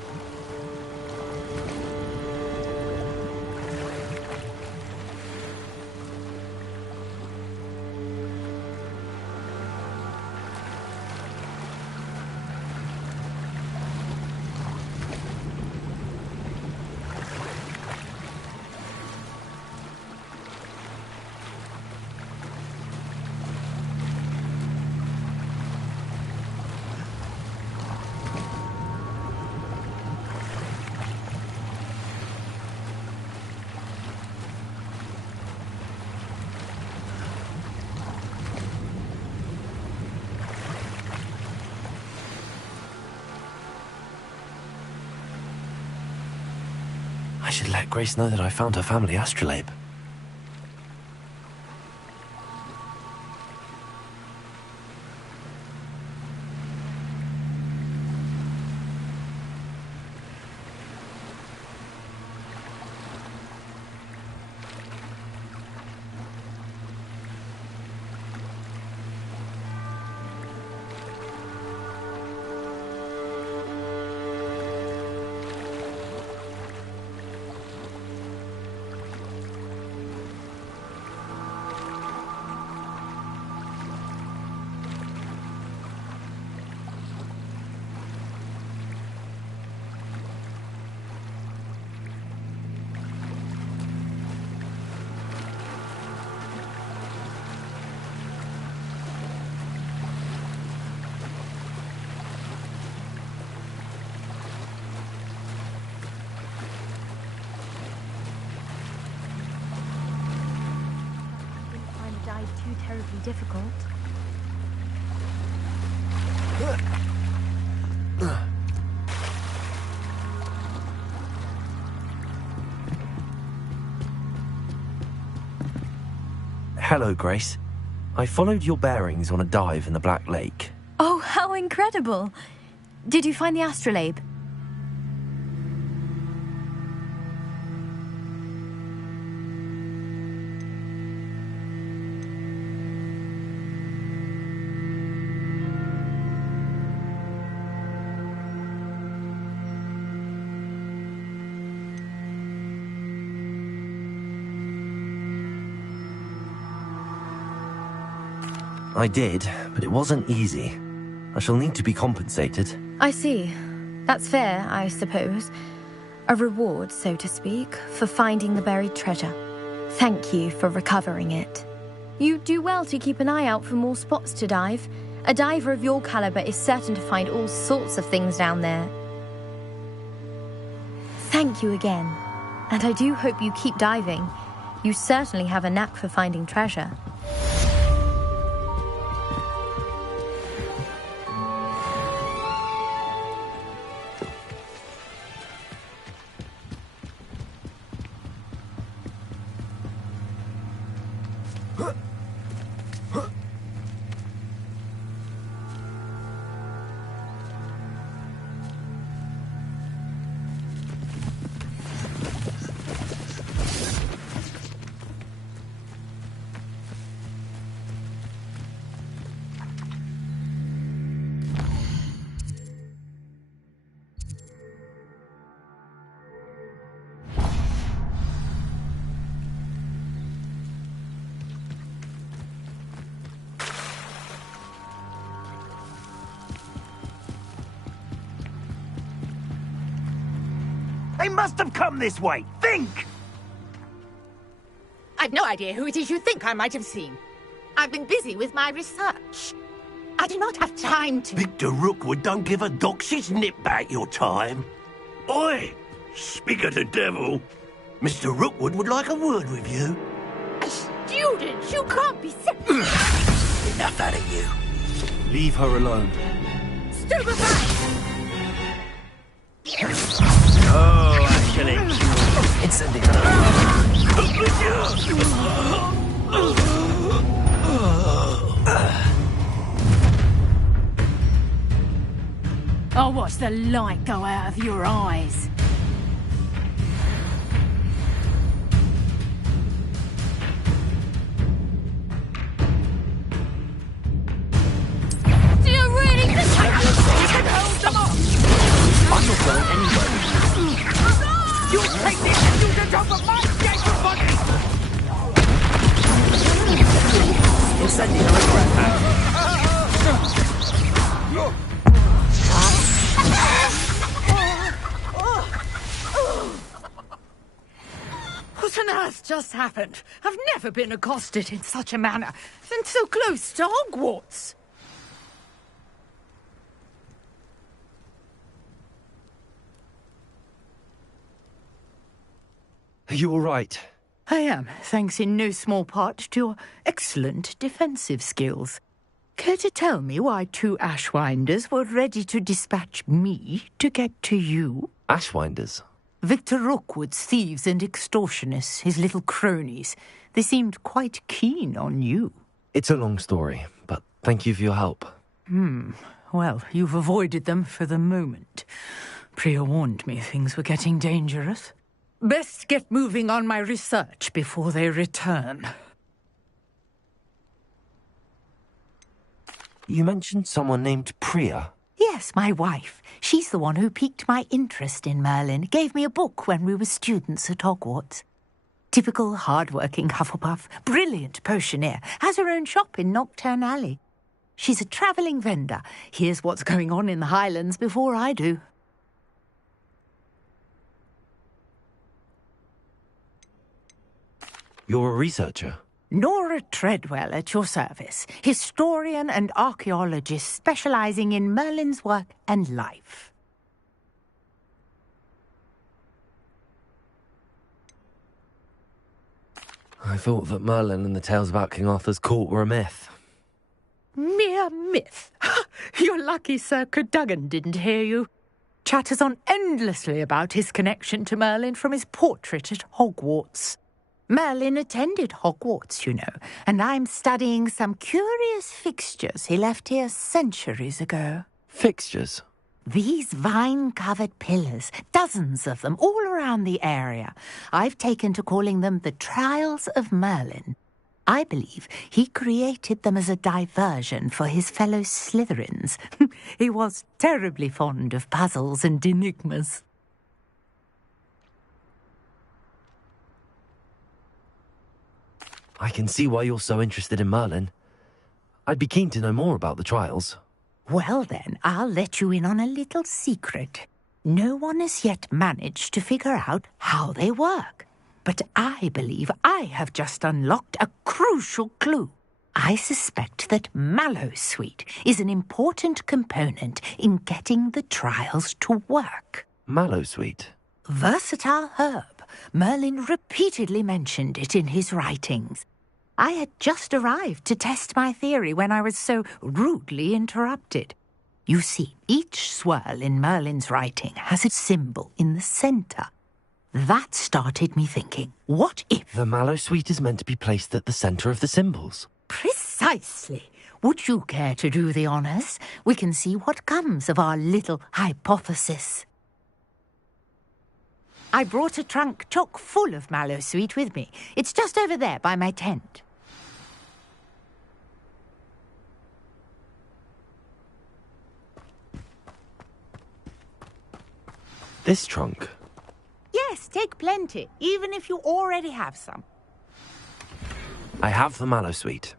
I should let Grace know that I found her family astrolabe. Too terribly difficult. Hello, Grace. I followed your bearings on a dive in the Black Lake. Oh, how incredible! Did you find the astrolabe? I did, but it wasn't easy. I shall need to be compensated. I see. That's fair, I suppose. A reward, so to speak, for finding the buried treasure. Thank you for recovering it. You do well to keep an eye out for more spots to dive. A diver of your caliber is certain to find all sorts of things down there. Thank you again. And I do hope you keep diving. You certainly have a knack for finding treasure. They must have come this way. Think! I've no idea who it is you think I might have seen. I've been busy with my research. I do not have time to... Victor Rookwood don't give a doxy's nip back your time. Oi! Speak of the devil. Mr. Rookwood would like a word with you. A student? You can't be serious. Enough out of you. Leave her alone. Stupefy! Oh, actually. I'll watch the light go out of your eyes. Do you really think you can hold them off? I'm not going anywhere. You take this student off of my dead body! You're sending her a crap back. What on earth just happened? I've never been accosted in such a manner, and so close to Hogwarts. Are you all right? I am, thanks in no small part to your excellent defensive skills. Care to tell me why two Ashwinders were ready to dispatch me to get to you? Ashwinders? Victor Rookwood's thieves and extortionists, his little cronies. They seemed quite keen on you. It's a long story, but thank you for your help. Well, you've avoided them for the moment. Priya warned me things were getting dangerous. Best get moving on my research before they return. You mentioned someone named Priya. Yes, my wife. She's the one who piqued my interest in Merlin. Gave me a book when we were students at Hogwarts. Typical hard-working Hufflepuff. Brilliant potioneer. Has her own shop in Nocturne Alley. She's a travelling vendor. Hears what's going on in the Highlands before I do. You're a researcher? Nora Treadwell at your service. Historian and archaeologist specialising in Merlin's work and life. I thought that Merlin and the tales about King Arthur's court were a myth. Mere myth. You're lucky Sir Cadogan didn't hear you. Chatters on endlessly about his connection to Merlin from his portrait at Hogwarts. Merlin attended Hogwarts, you know, and I'm studying some curious fixtures he left here centuries ago. Fixtures? These vine-covered pillars, dozens of them, all around the area. I've taken to calling them the Trials of Merlin. I believe he created them as a diversion for his fellow Slytherins. He was terribly fond of puzzles and enigmas. I can see why you're so interested in Merlin. I'd be keen to know more about the trials. Well then, I'll let you in on a little secret. No one has yet managed to figure out how they work. But I believe I have just unlocked a crucial clue. I suspect that mallowsweet is an important component in getting the trials to work. Mallowsweet? Versatile herb. Merlin repeatedly mentioned it in his writings. I had just arrived to test my theory when I was so rudely interrupted. You see, each swirl in Merlin's writing has a symbol in the centre. That started me thinking, what if... The mallowsweet is meant to be placed at the centre of the symbols. Precisely. Would you care to do the honours? We can see what comes of our little hypothesis. I brought a trunk chock full of mallowsweet with me. It's just over there by my tent. This trunk? Yes, take plenty, even if you already have some. I have the mallowsweet.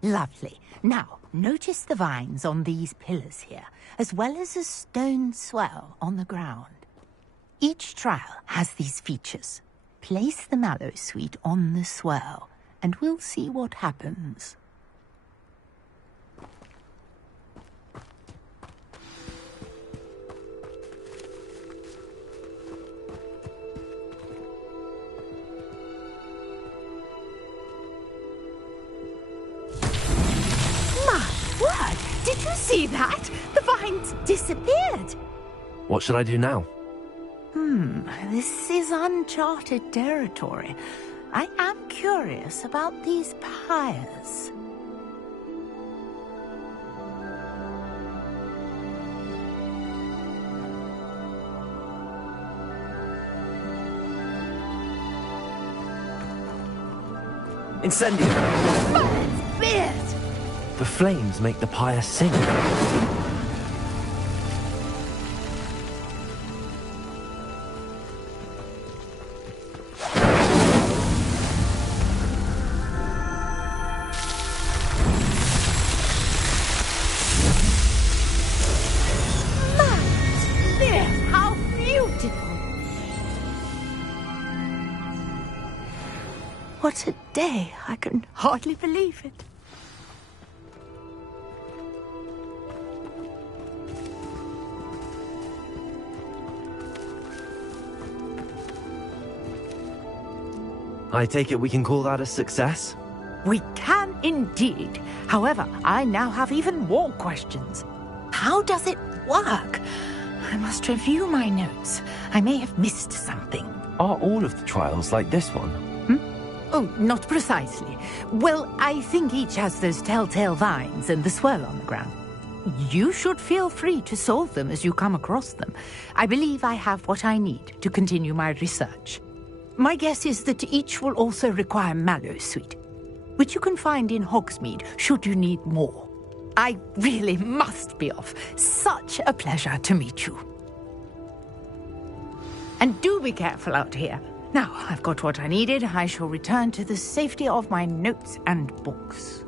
Lovely. Now, notice the vines on these pillars here, as well as a stone swell on the ground. Each trial has these features. Place the mallowsweet on the swell, and we'll see what happens. Did you see that? The vines disappeared. What should I do now? This is uncharted territory. I am curious about these pyres. Incendio! Oh, beard! The flames make the pyre sing. How beautiful! What a day! I can hardly believe it. I take it we can call that a success? We can indeed. However, I now have even more questions. How does it work? I must review my notes. I may have missed something. Are all of the trials like this one? Oh, not precisely. Well, I think each has those telltale vines and the swirl on the ground. You should feel free to solve them as you come across them. I believe I have what I need to continue my research. My guess is that each will also require mallowsweet, which you can find in Hogsmeade should you need more. I really must be off. Such a pleasure to meet you. And do be careful out here. Now, I've got what I needed. I shall return to the safety of my notes and books.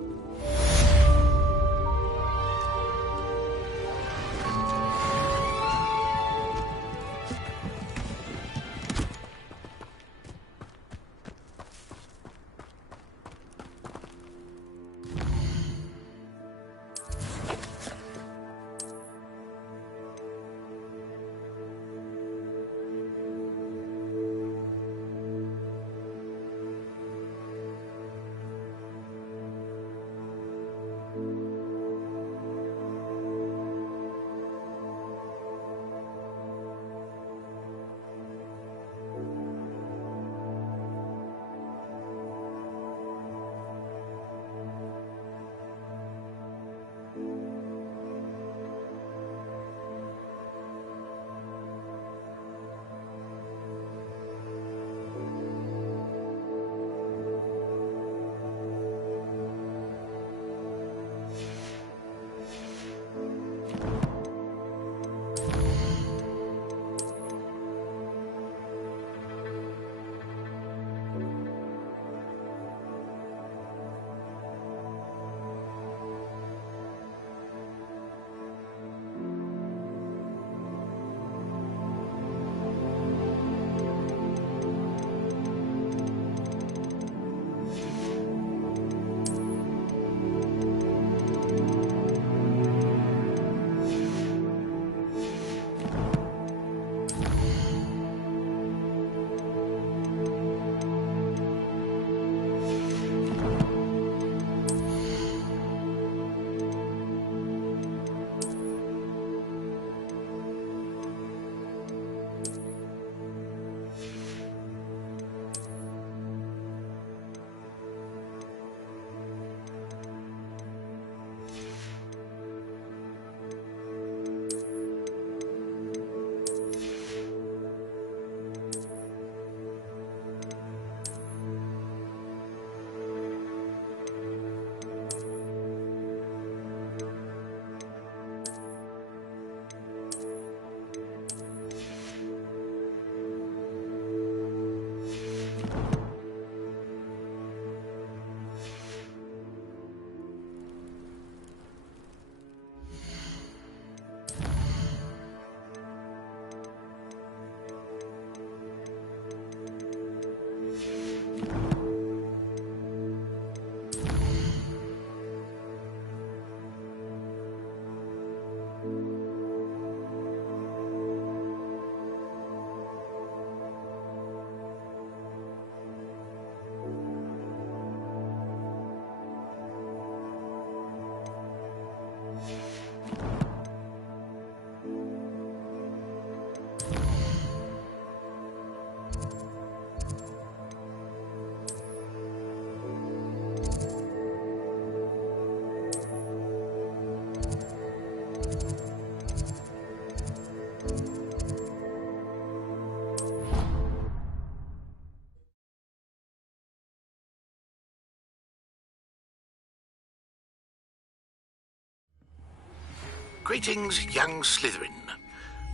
Greetings, young Slytherin.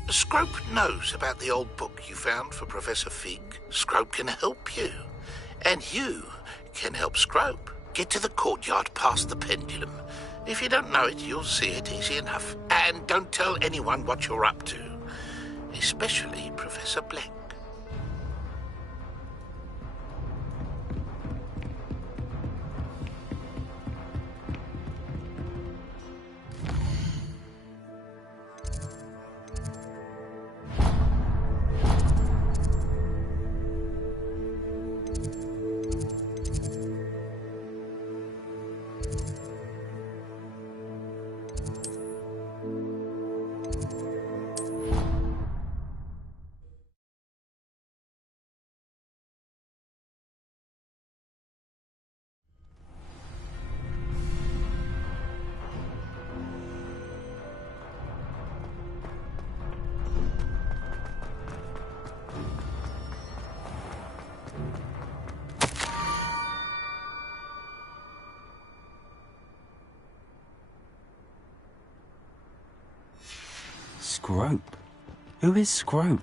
Scrope knows about the old book you found for Professor Fig. Scrope can help you. And you can help Scrope get to the courtyard past the pendulum. If you don't know it, you'll see it easy enough. And don't tell anyone what you're up to. Especially Professor Black. Scrope? Who is Scrope?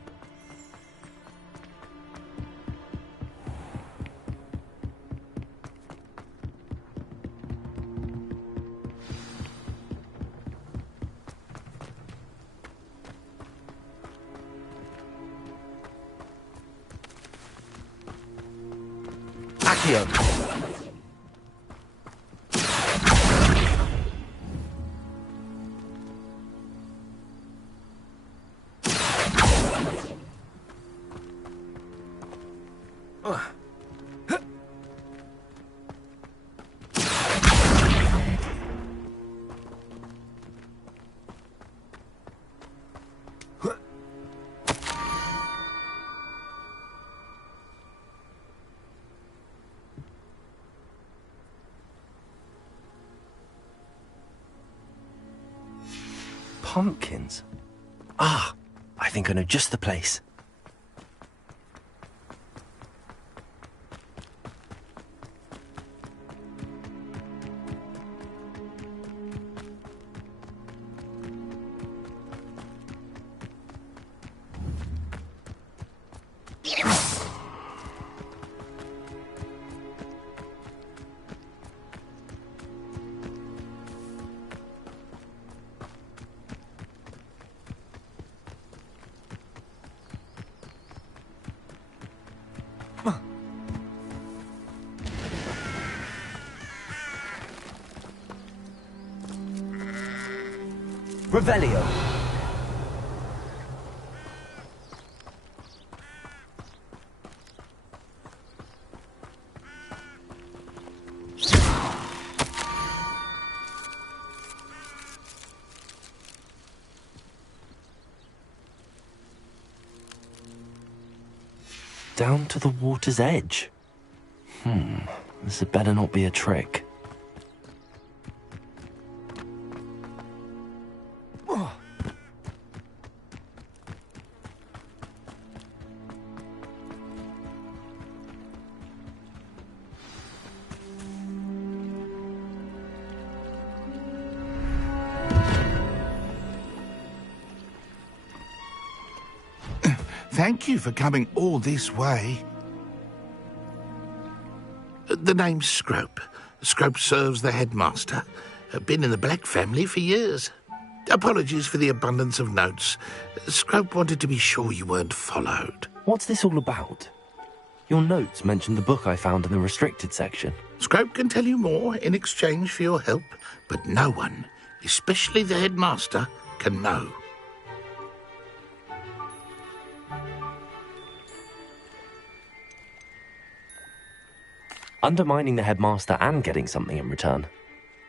Accio! Pumpkins? Ah, I think I know just the place. Revelio. Down to the water's edge. This had better not be a trick. Thank you for coming all this way. The name's Scrope. Scrope serves the headmaster. Been in the Black family for years. Apologies for the abundance of notes. Scrope wanted to be sure you weren't followed. What's this all about? Your notes mentioned the book I found in the restricted section. Scrope can tell you more in exchange for your help, but no one, especially the headmaster, can know. Undermining the headmaster and getting something in return.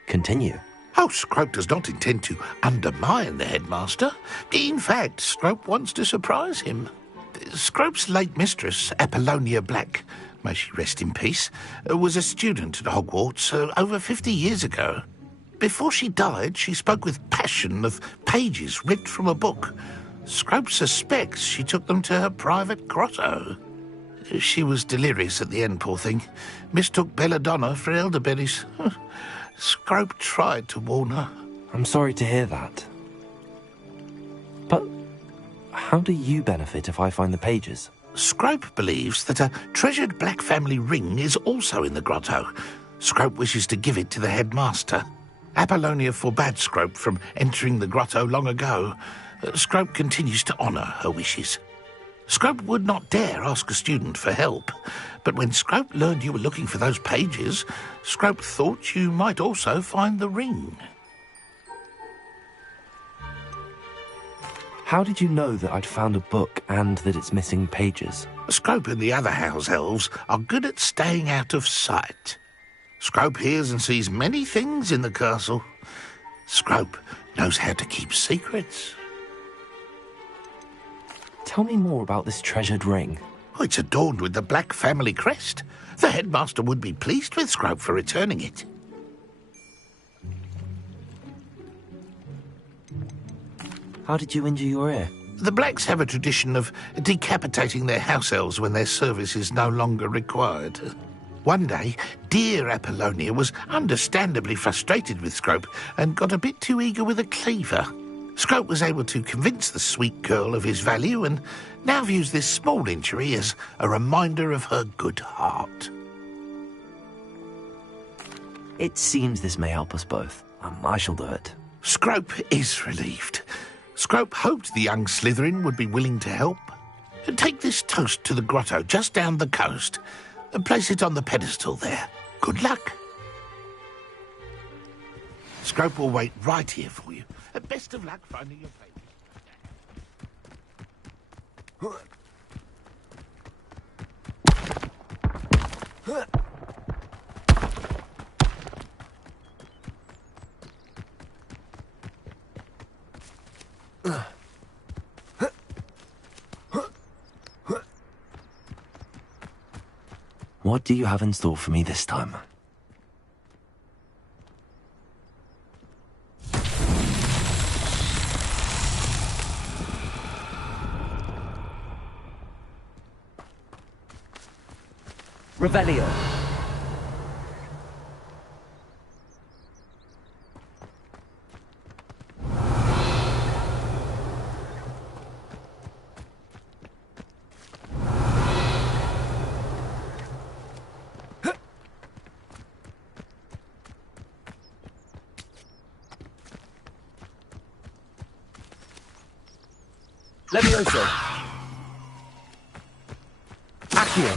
Continue. Oh, Scrope does not intend to undermine the headmaster. In fact, Scrope wants to surprise him. Scrope's late mistress, Apollonia Black, may she rest in peace, was a student at Hogwarts over 50 years ago. Before she died, she spoke with passion of pages ripped from a book. Scrope suspects she took them to her private grotto. She was delirious at the end, poor thing. Mistook belladonna for elderberries. Scrope tried to warn her. I'm sorry to hear that. How do you benefit if I find the pages? Scrope believes that a treasured black family ring is also in the grotto. Scrope wishes to give it to the headmaster. Apollonia forbade Scrope from entering the grotto long ago. Scrope continues to honour her wishes. Scrope would not dare ask a student for help, but when Scrope learned you were looking for those pages, Scrope thought you might also find the ring. How did you know that I'd found a book and that it's missing pages? Scrope and the other house elves are good at staying out of sight. Scrope hears and sees many things in the castle. Scrope knows how to keep secrets. Tell me more about this treasured ring. Oh, it's adorned with the black family crest. The headmaster would be pleased with Scrope for returning it. How did you injure your ear? The Blacks have a tradition of decapitating their house elves when their service is no longer required. One day, dear Apollonia was understandably frustrated with Scrope and got a bit too eager with a cleaver. Scrope was able to convince the sweet girl of his value and now views this small injury as a reminder of her good heart. It seems this may help us both. I shall do it. Scrope is relieved. Scrope hoped the young Slytherin would be willing to help. Take this toast to the grotto just down the coast and place it on the pedestal there. Good luck. Scrope will wait right here for you. Best of luck finding your favourite. What do you have in store for me this time? Revelio. Levioso. Accio.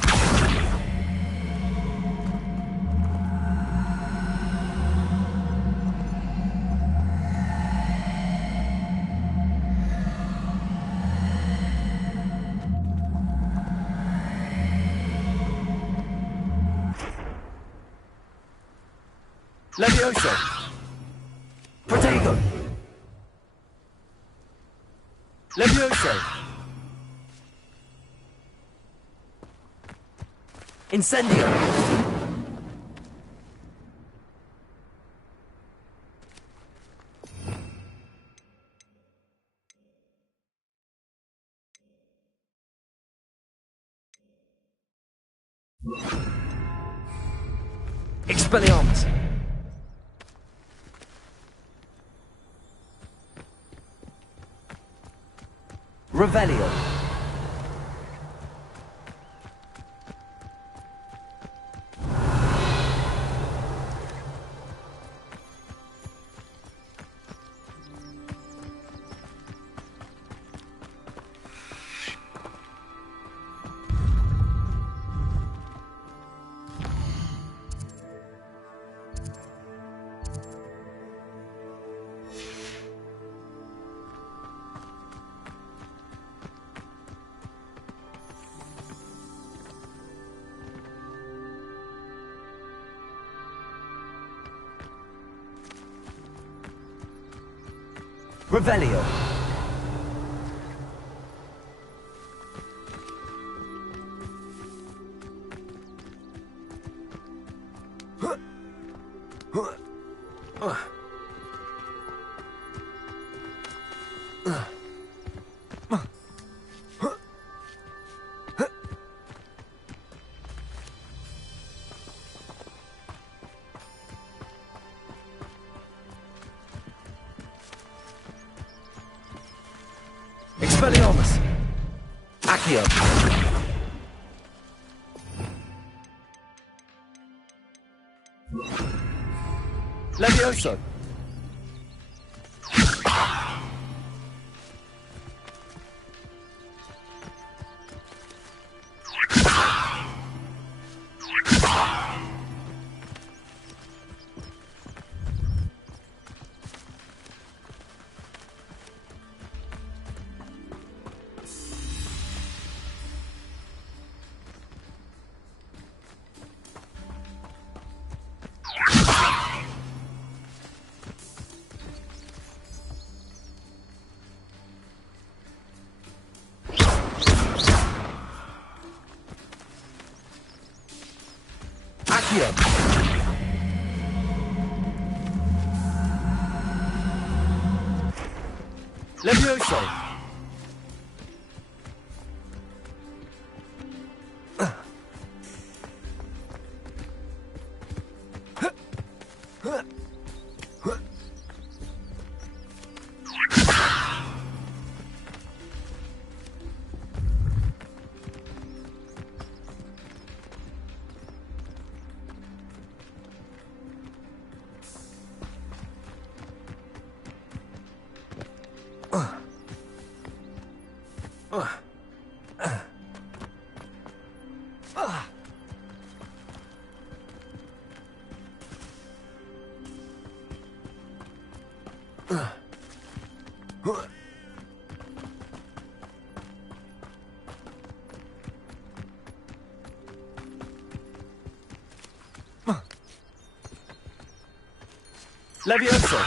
Levioso. Protego. Levioso. Incendio. Expelliarmus. Revelio. Revelio. Expelliarmus. Accio. Levioso. Accio. Levioso. Levioso.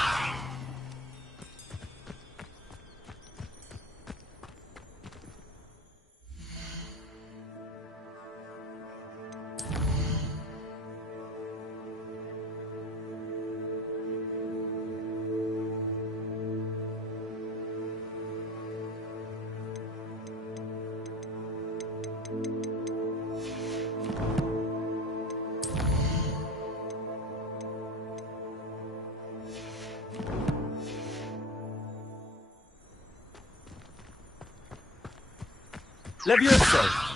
Levioso.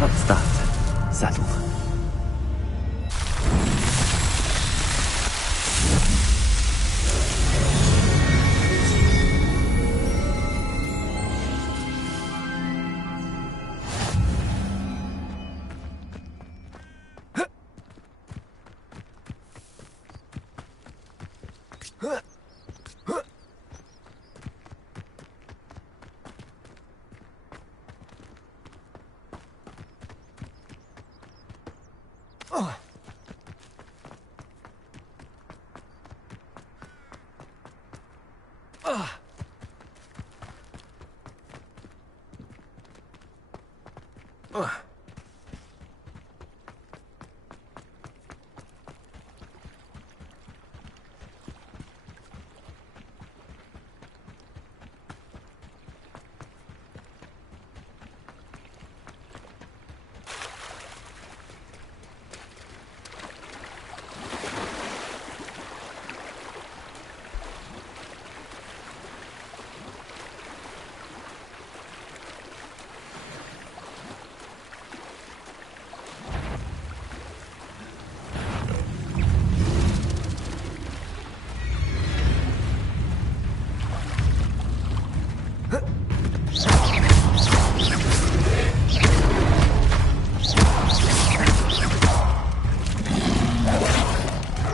That's that. Settled.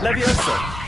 Levioso.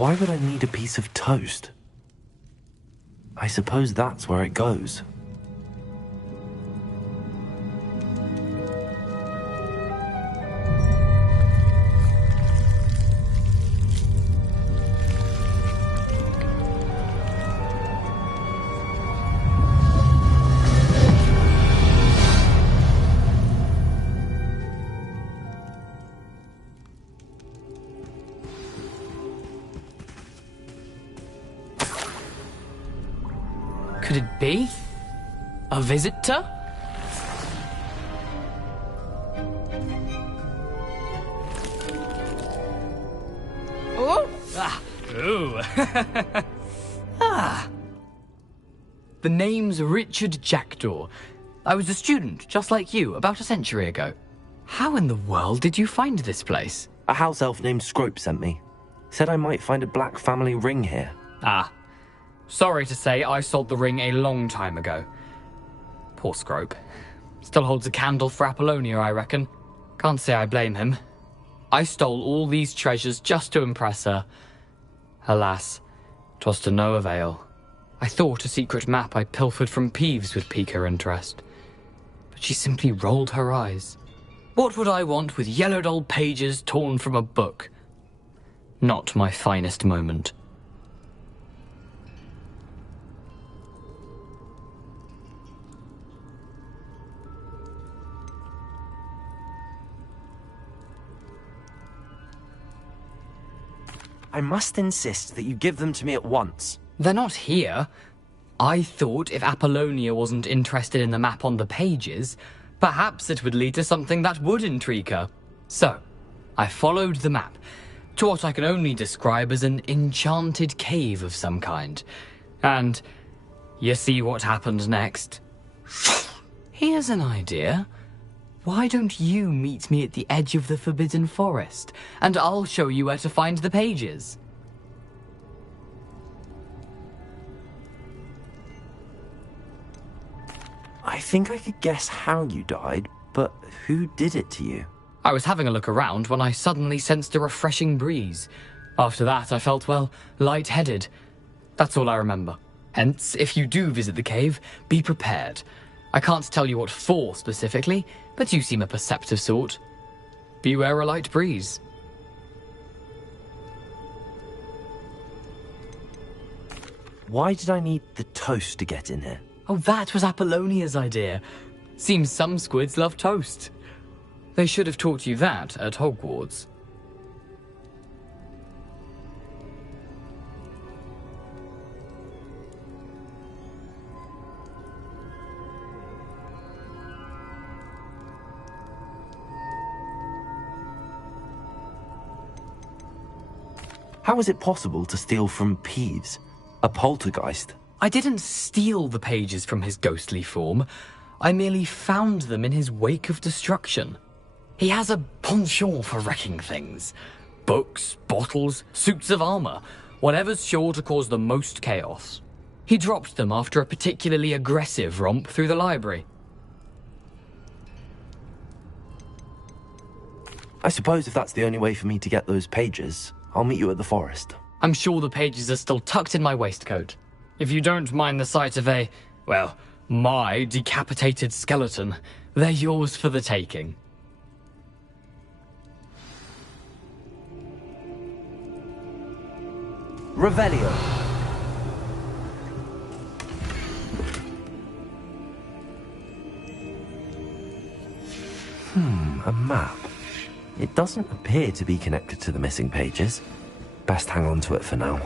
Why would I need a piece of toast? I suppose that's where it goes. Could it be? A visitor? Oh! Ah! Ooh! Ah! The name's Richard Jackdaw. I was a student, just like you, about a century ago. How in the world did you find this place? A house elf named Scrope sent me. Said I might find a black family ring here. Ah. Sorry to say, I sold the ring a long time ago. Poor Scrope. Still holds a candle for Apollonia, I reckon. Can't say I blame him. I stole all these treasures just to impress her. Alas, 'twas to no avail. I thought a secret map I pilfered from Peeves would pique her interest. But she simply rolled her eyes. What would I want with yellowed old pages torn from a book? Not my finest moment. I must insist that you give them to me at once. They're not here. I thought if Apollonia wasn't interested in the map on the pages, perhaps it would lead to something that would intrigue her. So, I followed the map to what I can only describe as an enchanted cave of some kind. And you see what happened next? Here's an idea. Why don't you meet me at the edge of the Forbidden Forest, and I'll show you where to find the pages. I think I could guess how you died, but who did it to you? I was having a look around when I suddenly sensed a refreshing breeze. After that, I felt, well, lightheaded. That's all I remember. Hence, if you do visit the cave, be prepared. I can't tell you what for specifically, but you seem a perceptive sort. Beware a light breeze. Why did I need the toast to get in here? Oh, that was Apollonia's idea. Seems some squids love toast. They should have taught you that at Hogwarts. How is it possible to steal from Peeves, a poltergeist? I didn't steal the pages from his ghostly form. I merely found them in his wake of destruction. He has a penchant for wrecking things. Books, bottles, suits of armor, whatever's sure to cause the most chaos. He dropped them after a particularly aggressive romp through the library. I suppose if that's the only way for me to get those pages, I'll meet you at the forest. I'm sure the pages are still tucked in my waistcoat. If you don't mind the sight of my decapitated skeleton, they're yours for the taking. Revelio. A map. It doesn't appear to be connected to the missing pages. Best hang on to it for now.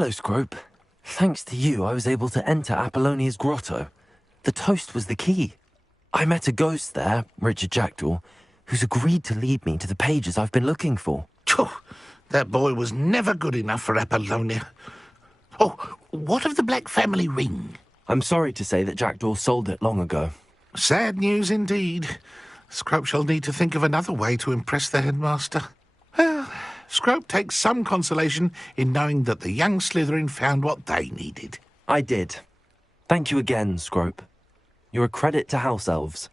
Hello, Scrope. Thanks to you, I was able to enter Apollonia's grotto. The toast was the key. I met a ghost there, Richard Jackdaw, who's agreed to lead me to the pages I've been looking for. That boy was never good enough for Apollonia. Oh, what of the Black family ring? I'm sorry to say that Jackdaw sold it long ago. Sad news indeed. Scrope shall need to think of another way to impress the headmaster. Well, Scrope takes some consolation in knowing that the young Slytherin found what they needed. I did. Thank you again, Scrope. You're a credit to House Elves.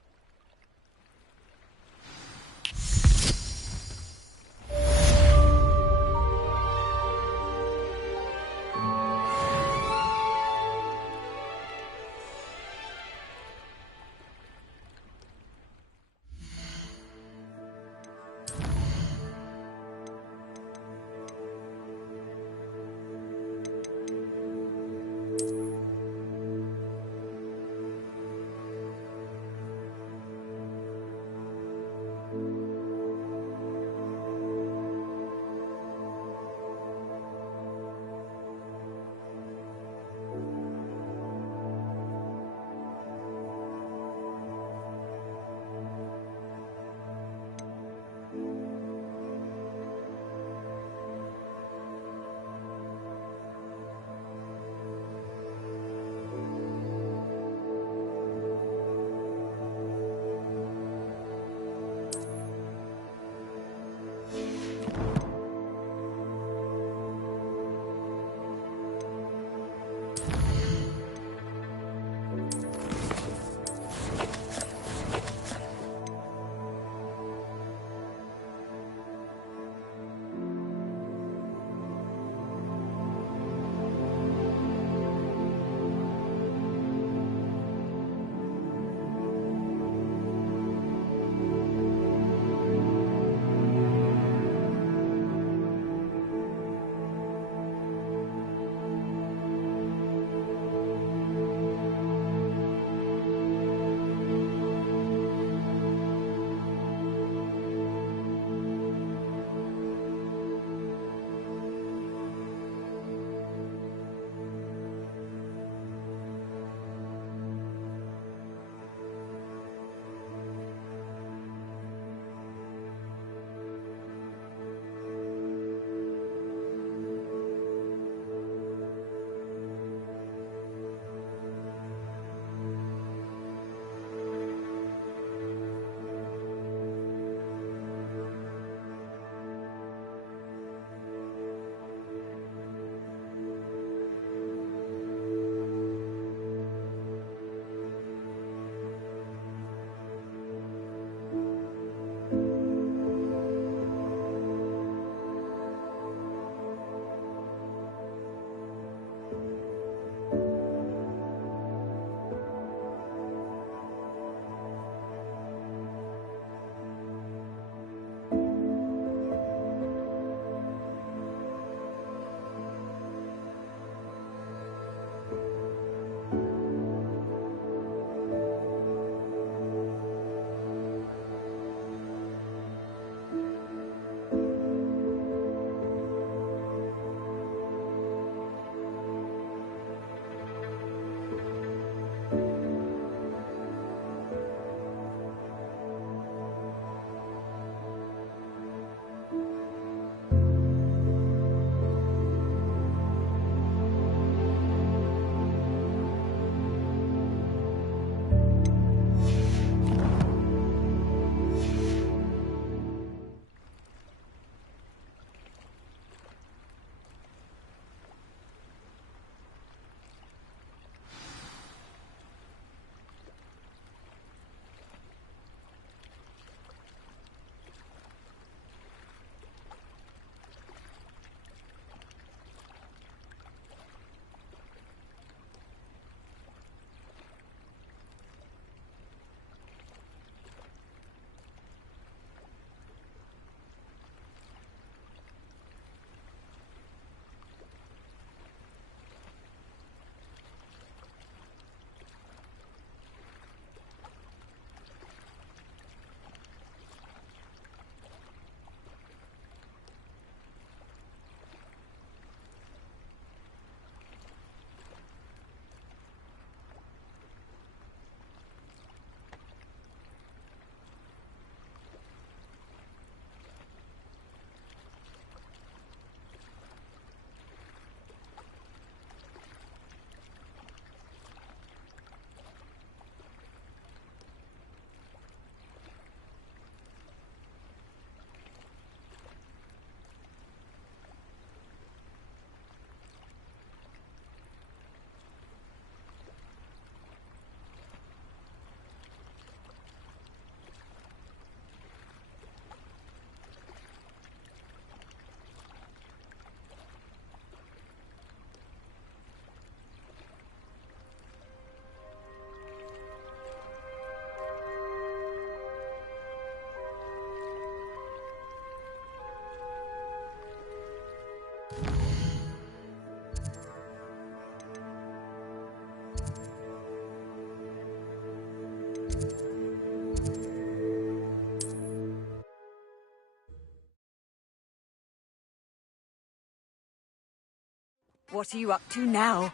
What are you up to now?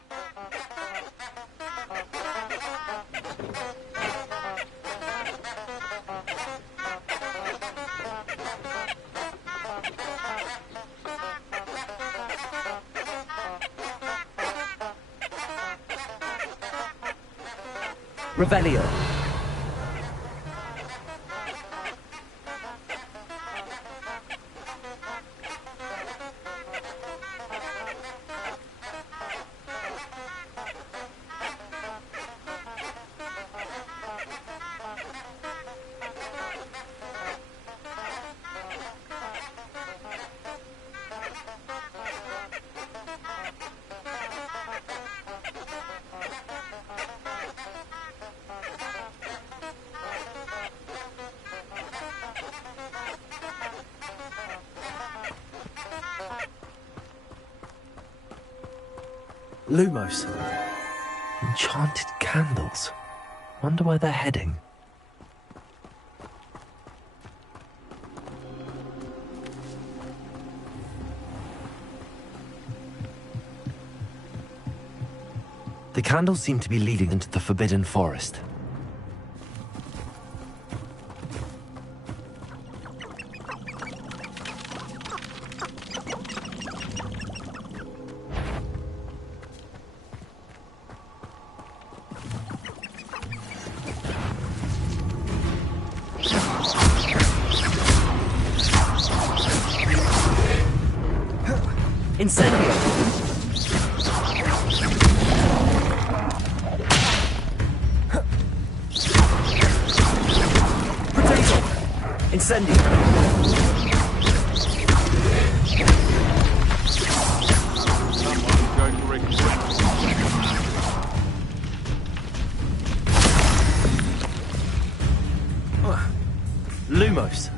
Revelio. Lumos. Enchanted candles. Wonder where they're heading. The candles seem to be leading into the Forbidden Forest. Incendio. Potato. Incendio. Someone's going to regret. Lumos.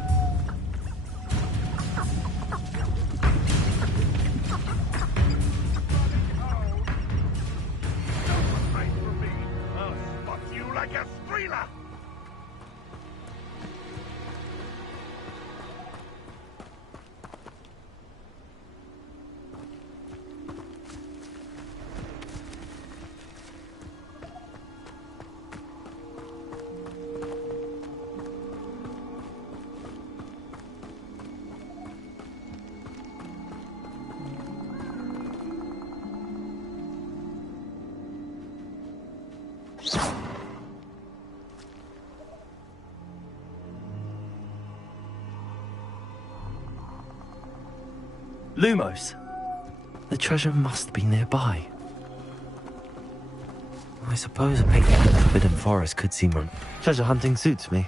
Lumos. The treasure must be nearby. I suppose a picnic in the Forbidden Forest could seem wrong. Treasure hunting suits me.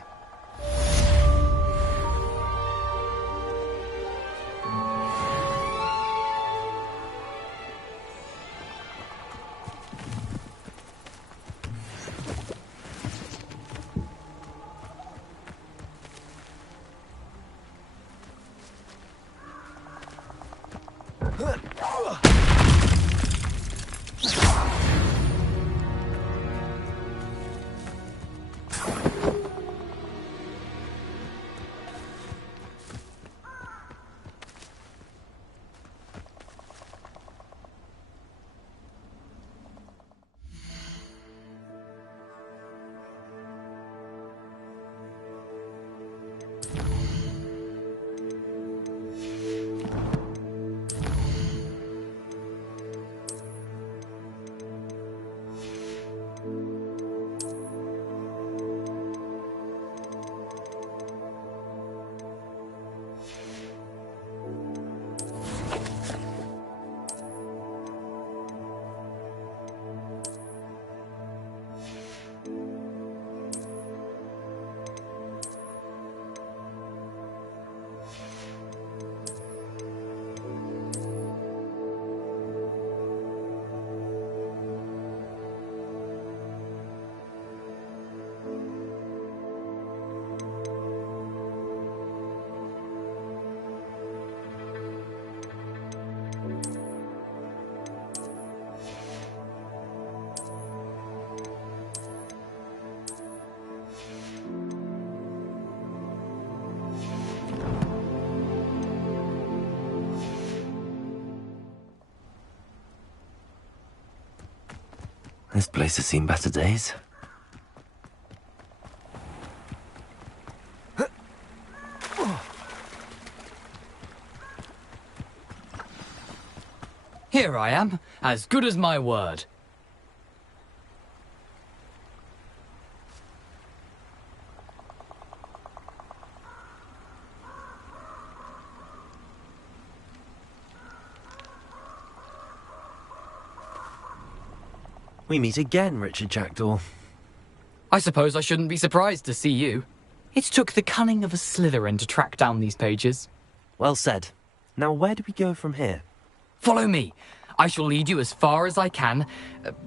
This place has seen better days. Here I am, as good as my word. We meet again, Richard Jackdaw. I suppose I shouldn't be surprised to see you. It took the cunning of a Slytherin to track down these pages. Well said. Now where do we go from here? Follow me. I shall lead you as far as I can,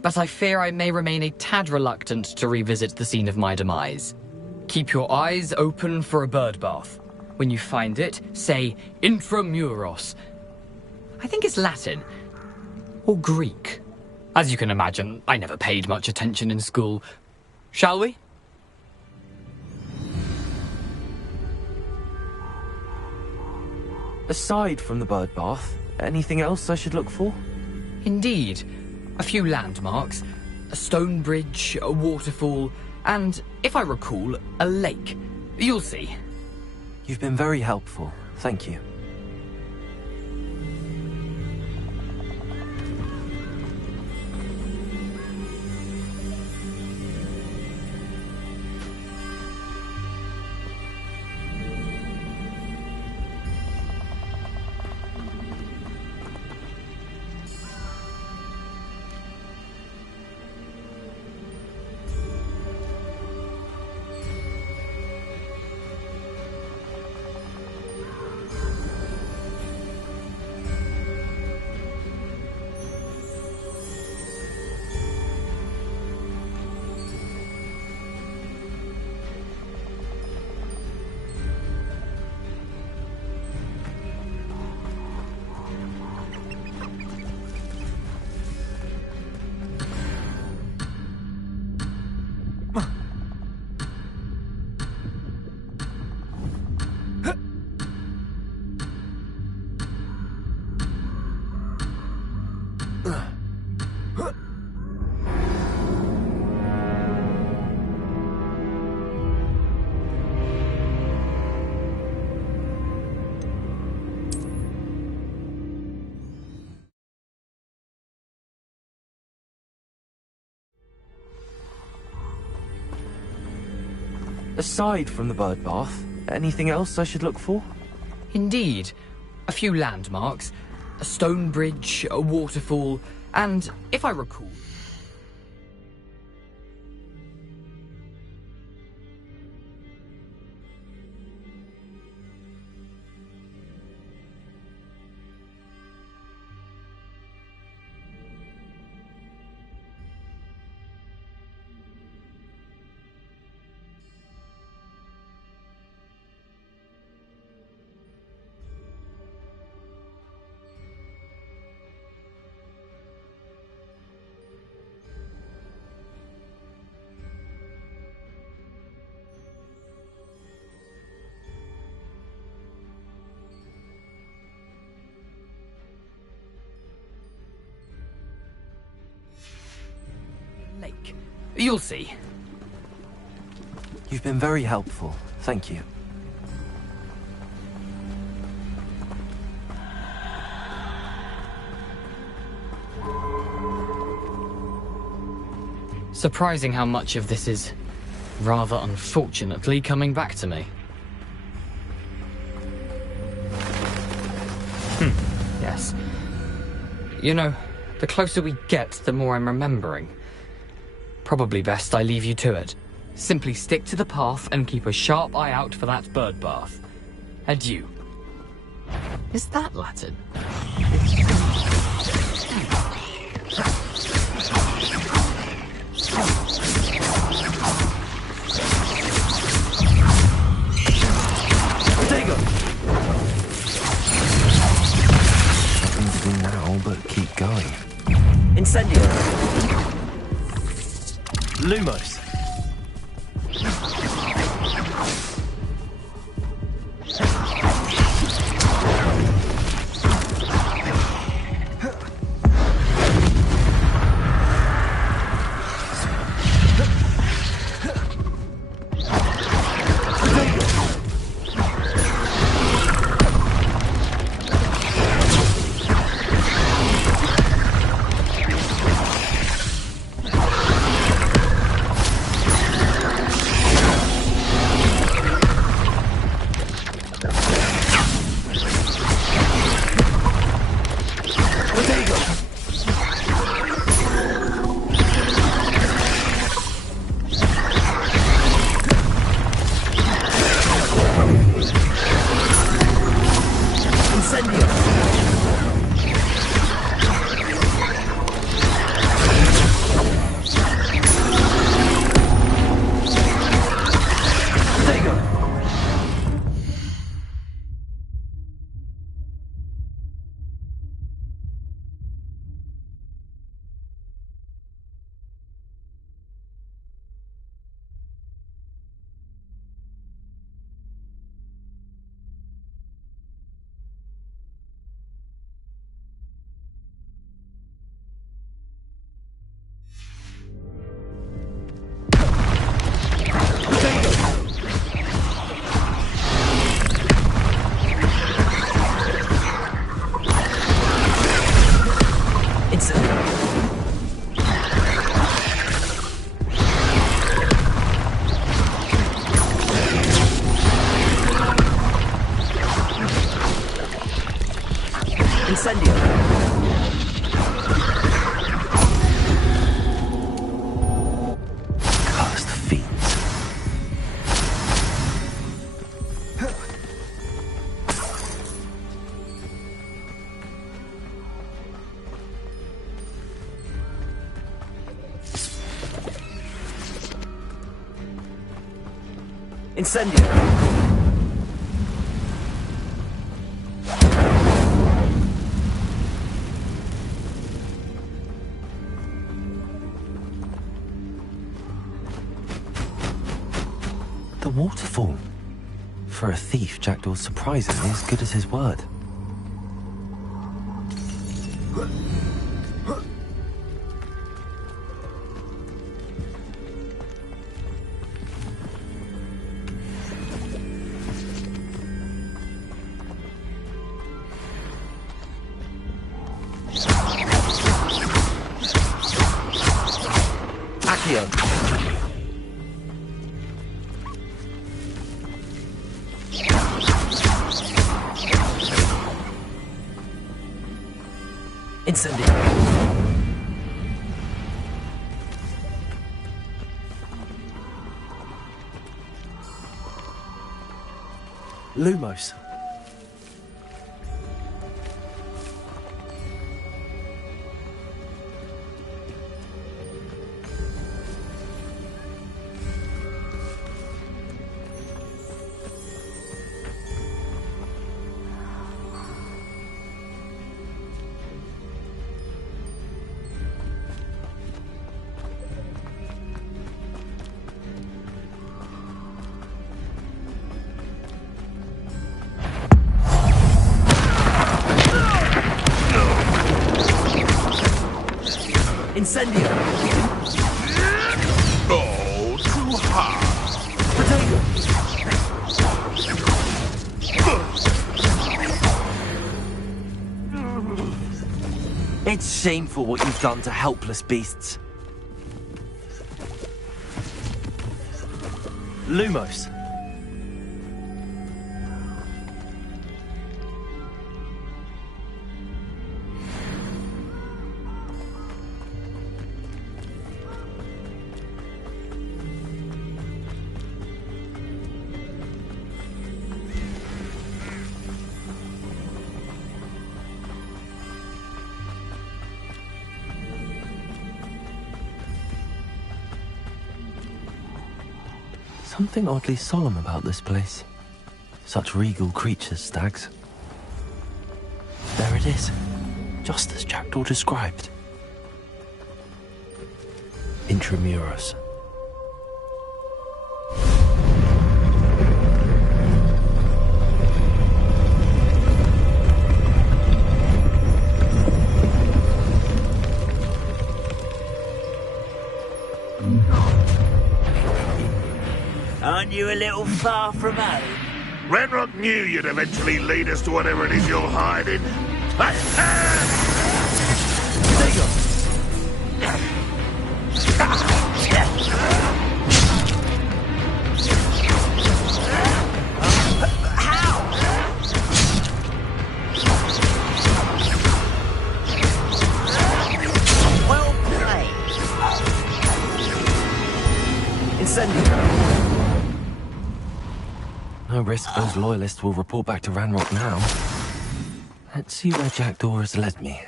but I fear I may remain a tad reluctant to revisit the scene of my demise. Keep your eyes open for a bird bath. When you find it, say intramuros. I think it's Latin. Or Greek. As you can imagine, I never paid much attention in school. Shall we? Aside from the bird bath, anything else I should look for? Indeed. A few landmarks, a stone bridge, a waterfall, and, if I recall, a lake. You'll see. You've been very helpful. Thank you. Aside from the bird bath, anything else I should look for? Indeed. A few landmarks, a stone bridge, a waterfall, and, if I recall... lake. You'll see. You've been very helpful. Thank you. Surprising how much of this is, rather unfortunately, coming back to me. Yes. You know, the closer we get, the more I'm remembering. Probably best I leave you to it. Simply stick to the path and keep a sharp eye out for that bird bath. Adieu. Is that Latin? There you go. Nothing to do now but keep going. Incendio. Lumos. Incendio. Cursed fiends. Incendio. The waterfall. For a thief, Jackdaw's surprisingly as good as his word. Accio. Incendio. Lumos. Incendio. Oh, too hard. It's shameful what you've done to helpless beasts. Lumos. Something oddly solemn about this place. Such regal creatures, stags. There it is, just as Jackdaw described. Intramuros. Aren't you a little far from home? Renrock knew you'd eventually lead us to whatever it is you're hiding. There you go. Well played. Incendio. No risk those loyalists will report back to Ranrock now. Let's see where Jackdaw has led me.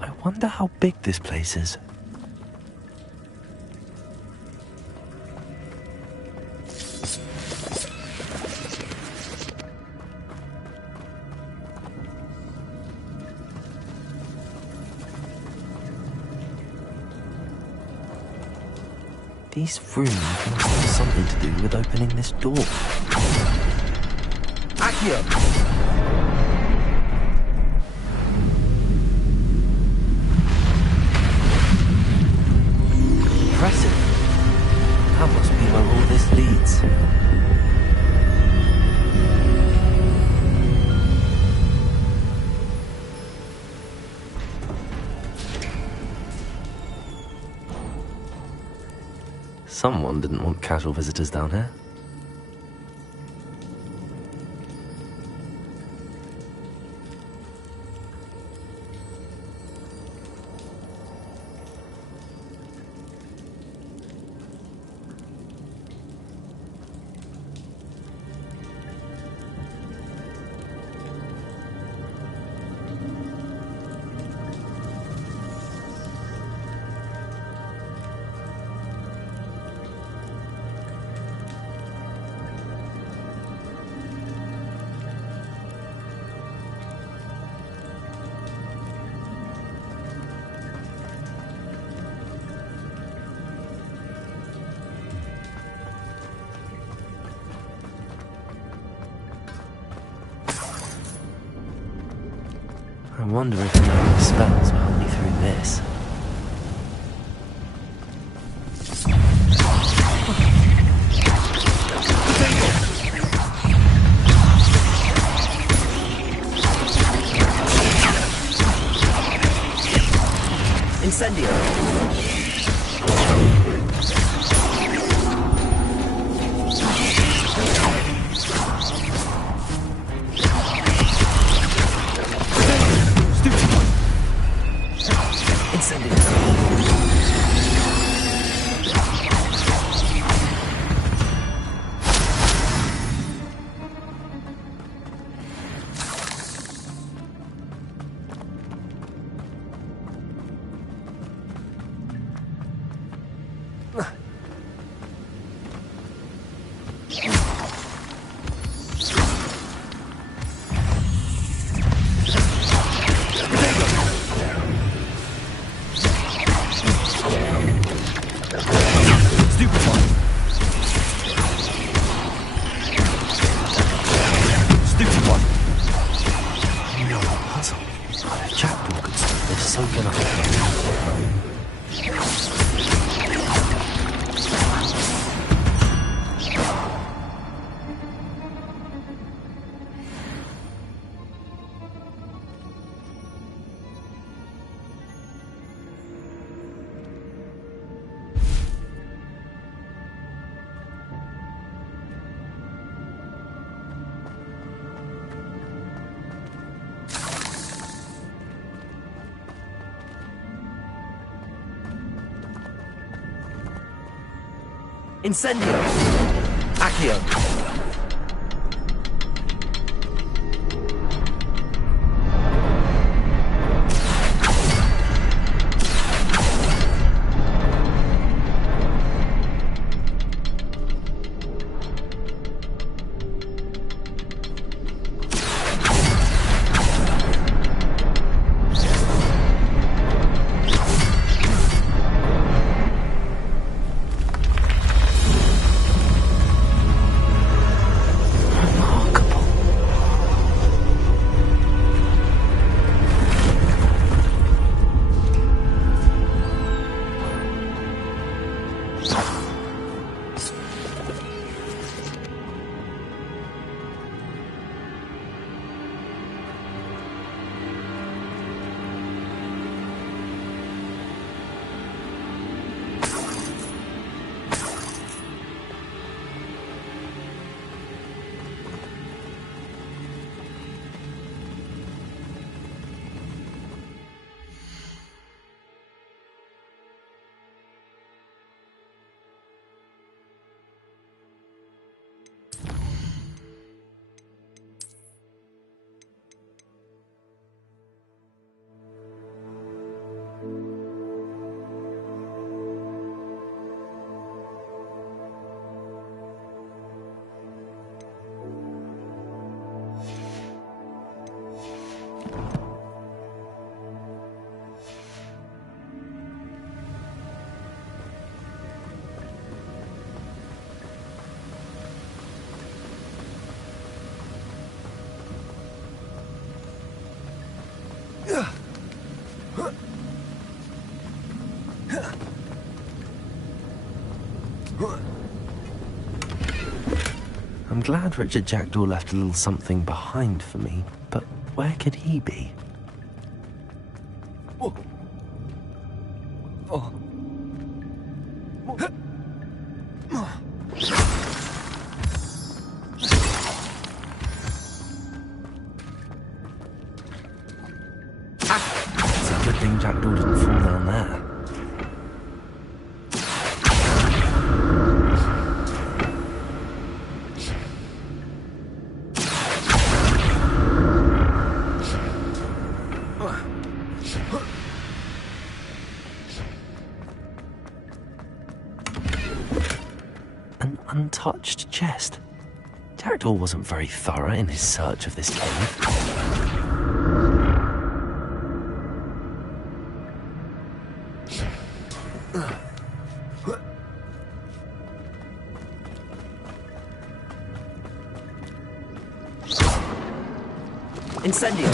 I wonder how big this place is. These runes must have something to do with opening this door. Accio. Impressive. That must be where all this leads. Someone didn't want casual visitors down here. I wonder if knowing the spells will help me through this. Incendio! Incendio! Accio! I'm glad Richard Jackdaw left a little something behind for me, but where could he be? untouched chest. Jackdaw wasn't very thorough in his search of this cave. Incendio!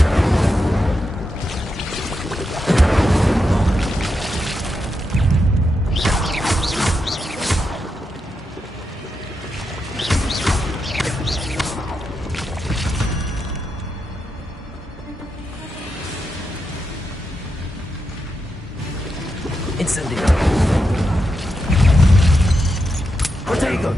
Incendio! Protego!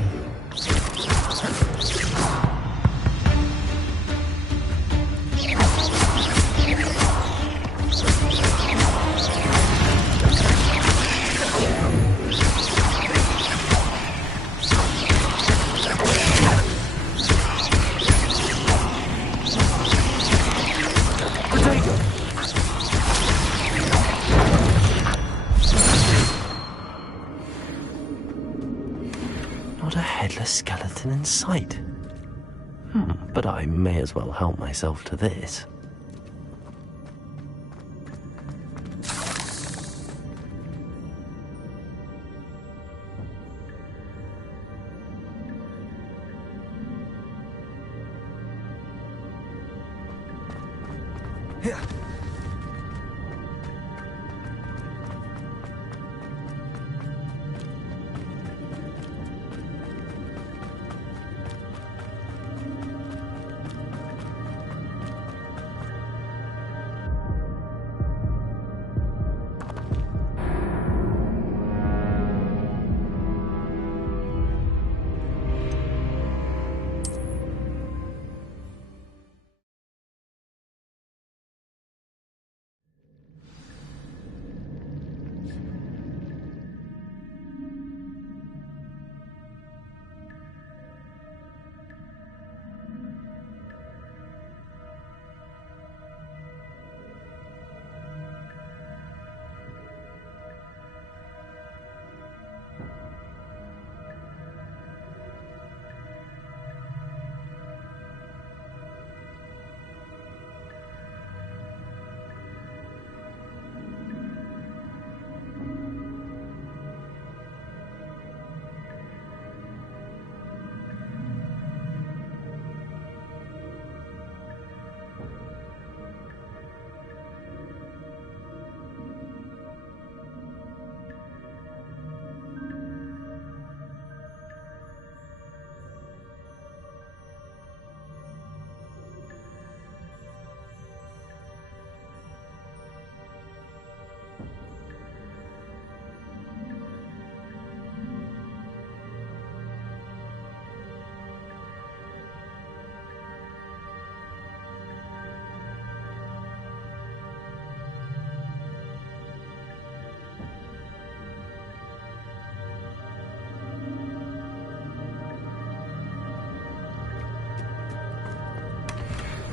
Not a headless skeleton in sight. But I may as well help myself to this.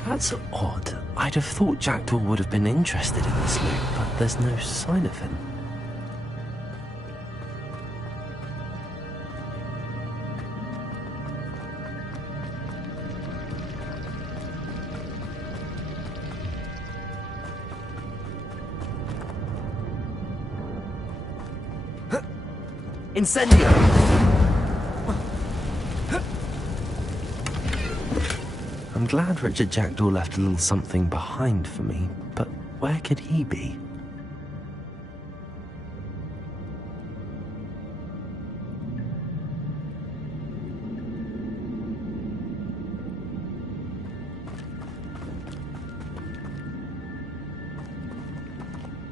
That's odd. I'd have thought Jackdaw would have been interested in this loot, but there's no sign of him. Incendio! I'm glad Richard Jackdaw left a little something behind for me, but where could he be?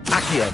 Accio!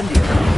Incendio.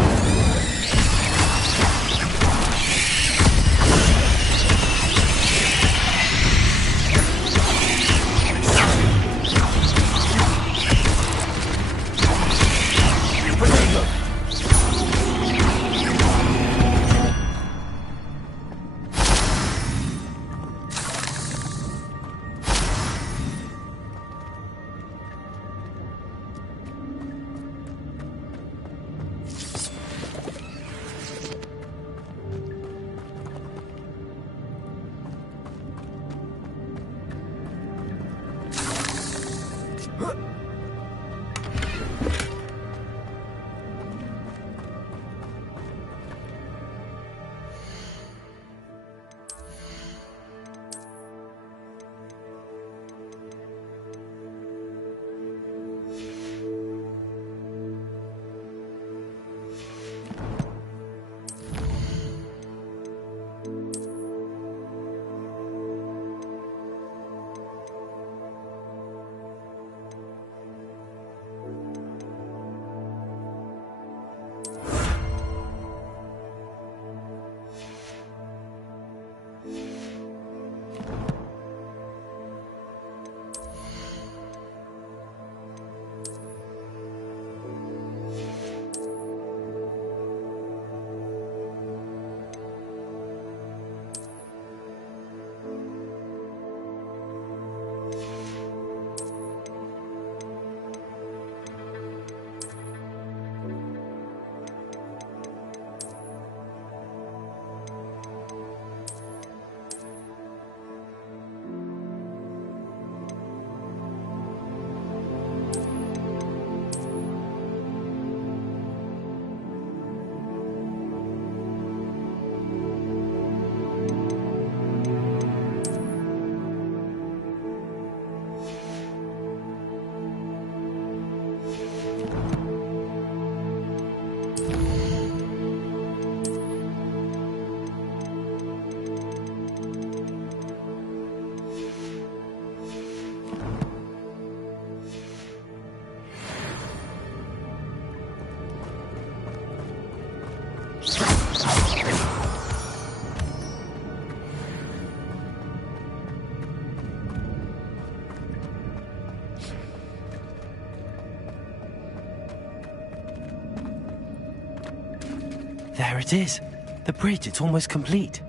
There it is. The bridge, it's almost complete.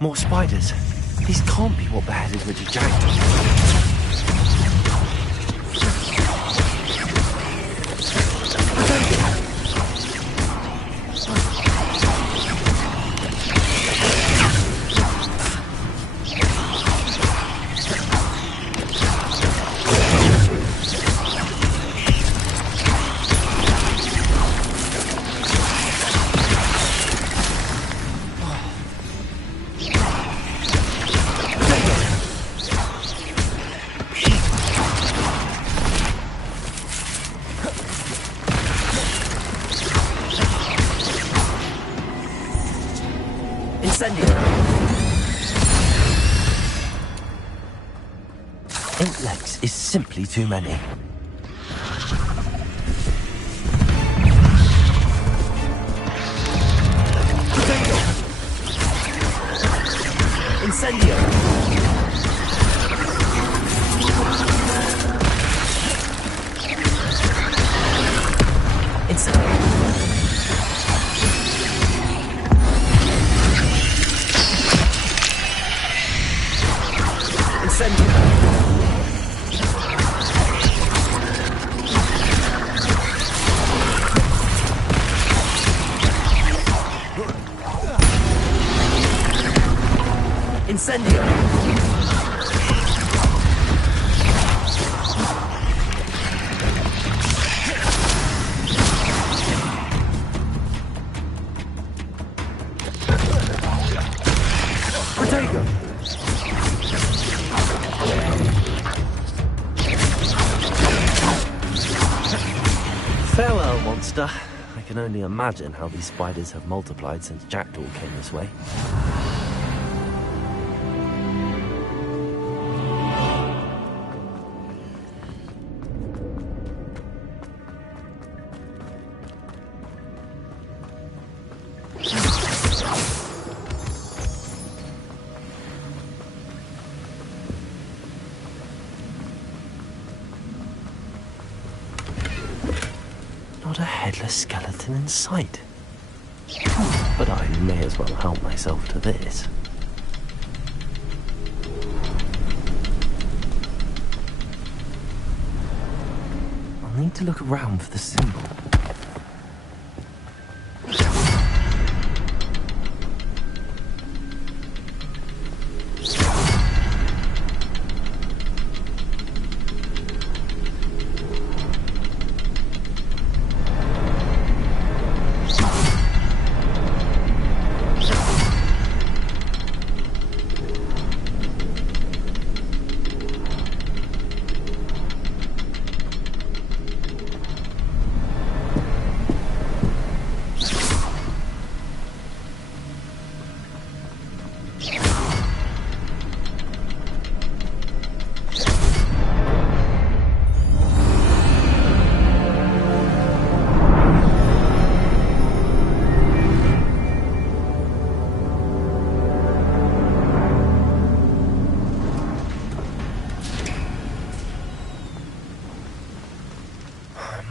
More spiders. These can't be what beheaded Richard Jackson. Intlex is simply too many. Incendio! Incendio! Protego! Farewell, monster. I can only imagine how these spiders have multiplied since Jackdaw came this way. a skeleton in sight. But I may as well help myself to this. I'll need to look around for the symbol.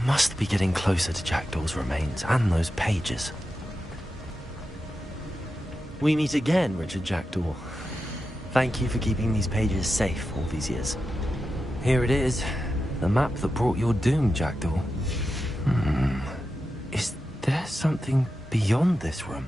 Must be getting closer to Jackdaw's remains and those pages. We meet again, Richard Jackdaw. Thank you for keeping these pages safe all these years. Here it is, the map that brought your doom, Jackdaw. Is there something beyond this room?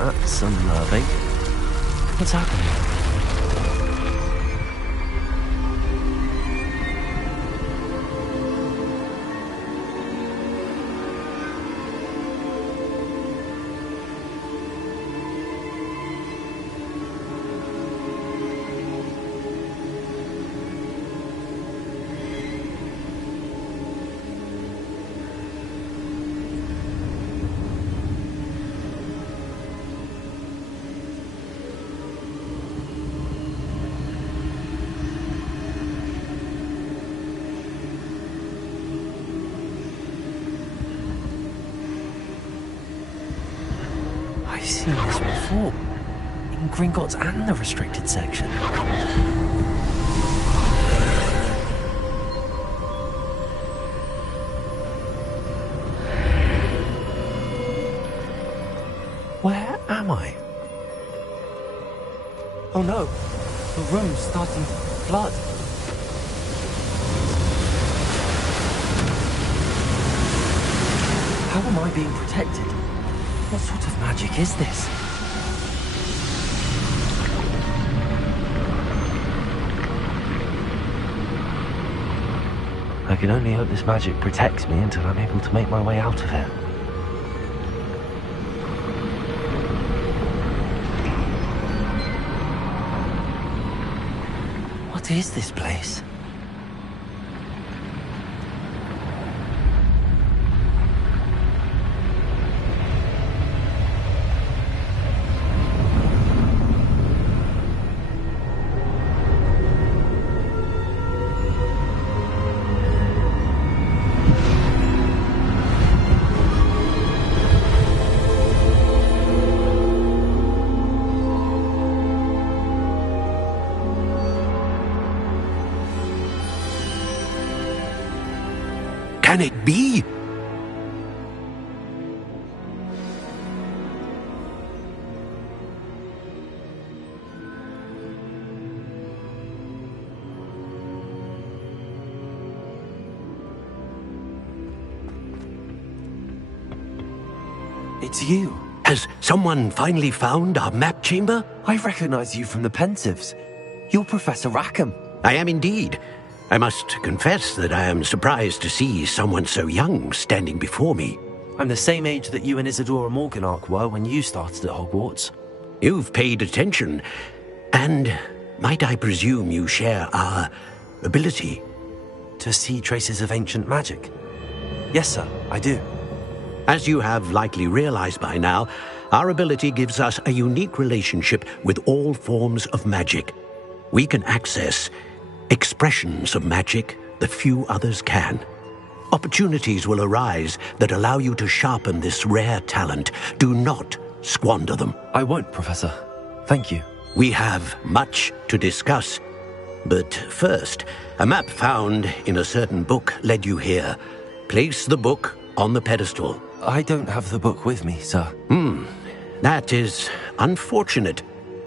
That's unnerving. What's happening? I've seen this before. In Gringotts and the restricted section. Where am I? Oh no, the room's starting to flood. How am I being protected? What sort of magic is this? I can only hope this magic protects me until I'm able to make my way out of here. What is this place? Can it be? It's you. Has someone finally found our map chamber? I recognize you from the Pensives. You're Professor Rackham. I am indeed. I must confess that I am surprised to see someone so young standing before me. I'm the same age that you and Isadora Morganark were when you started at Hogwarts. You've paid attention, and might I presume you share our ability? To see traces of ancient magic? Yes, sir, I do. As you have likely realized by now, our ability gives us a unique relationship with all forms of magic. We can access expressions of magic that few others can. Opportunities will arise that allow you to sharpen this rare talent. Do not squander them. I won't, Professor. Thank you. We have much to discuss. But first, a map found in a certain book led you here. Place the book on the pedestal. I don't have the book with me, sir. That is unfortunate.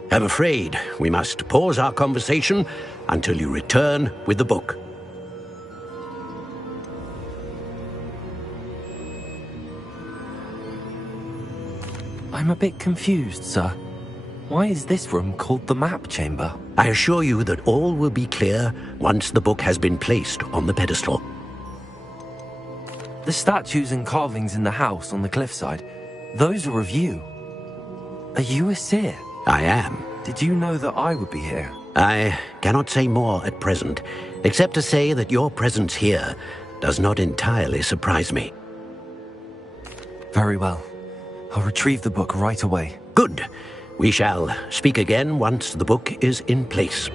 I'm afraid we must pause our conversation until you return with the book. I'm a bit confused, sir. Why is this room called the map chamber? I assure you that all will be clear once the book has been placed on the pedestal. The statues and carvings in the house on the cliffside, those are of you. Are you a seer? I am. Did you know that I would be here? I cannot say more at present, except to say that your presence here does not entirely surprise me. Very well. I'll retrieve the book right away. Good. We shall speak again once the book is in place.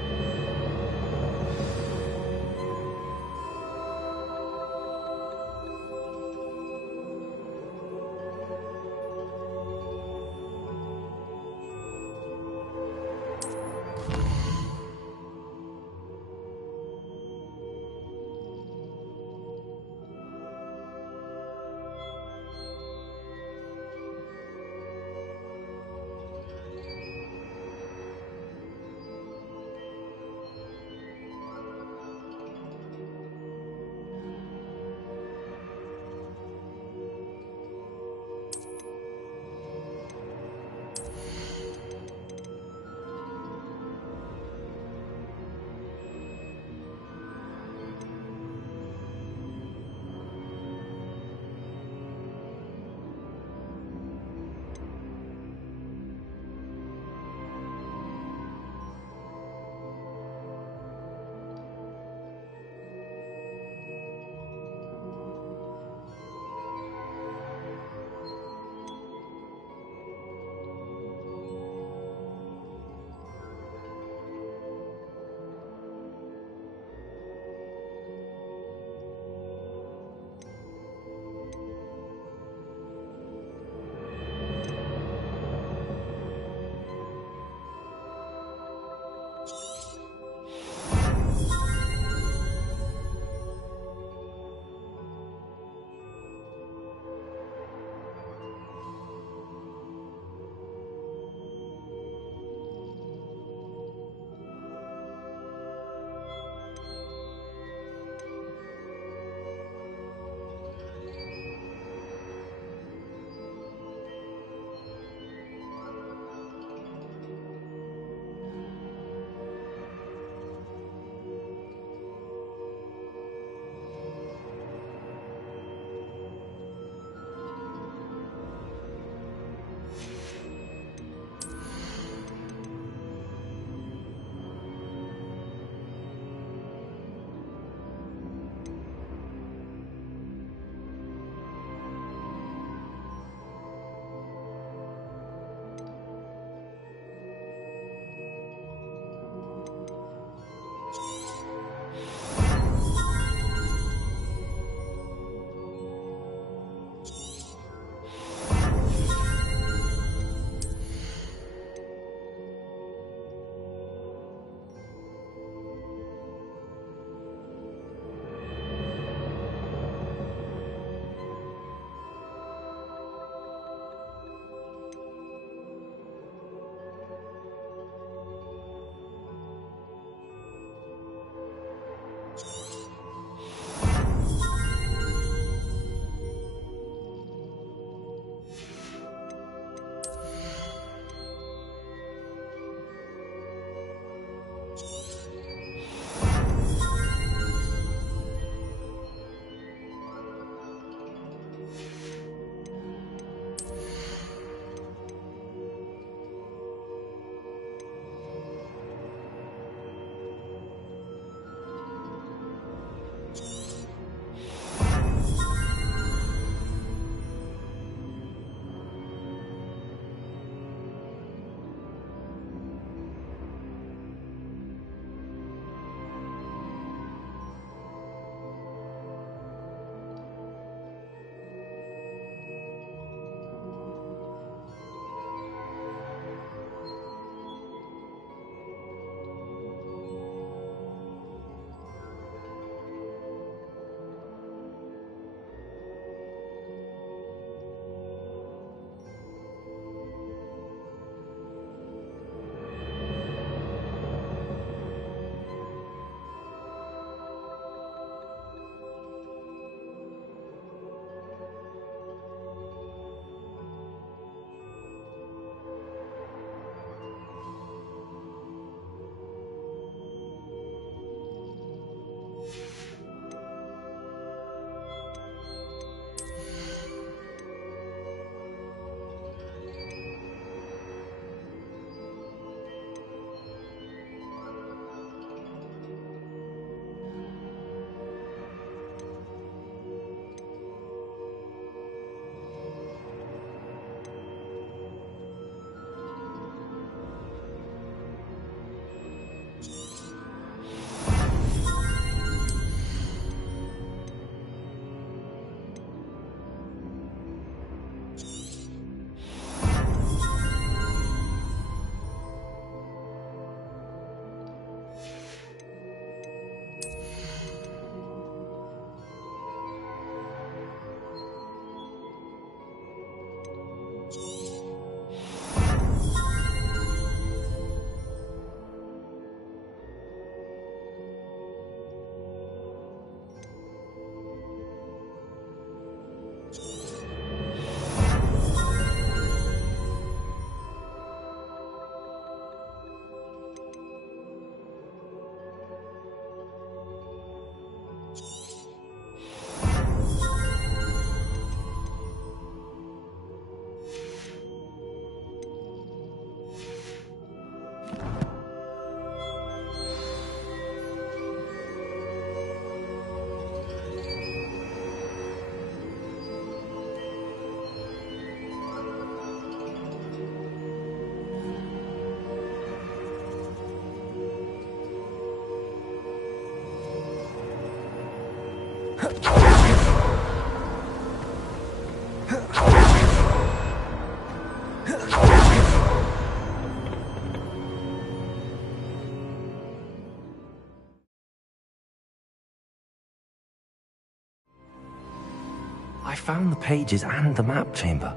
found the pages and the map chamber.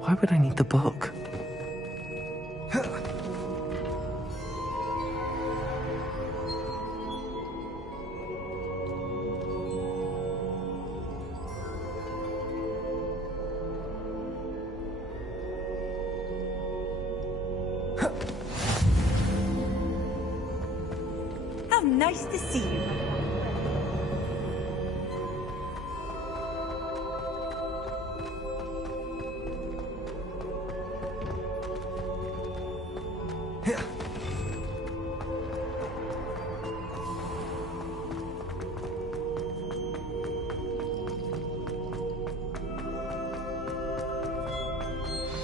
Why would I need the book? How nice to see you.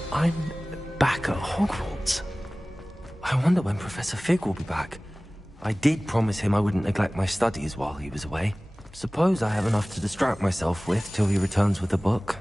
I'm back at Hogwarts. I wonder when Professor Fig will be back. I did promise him I wouldn't neglect my studies while he was away. Suppose I have enough to distract myself with till he returns with the book.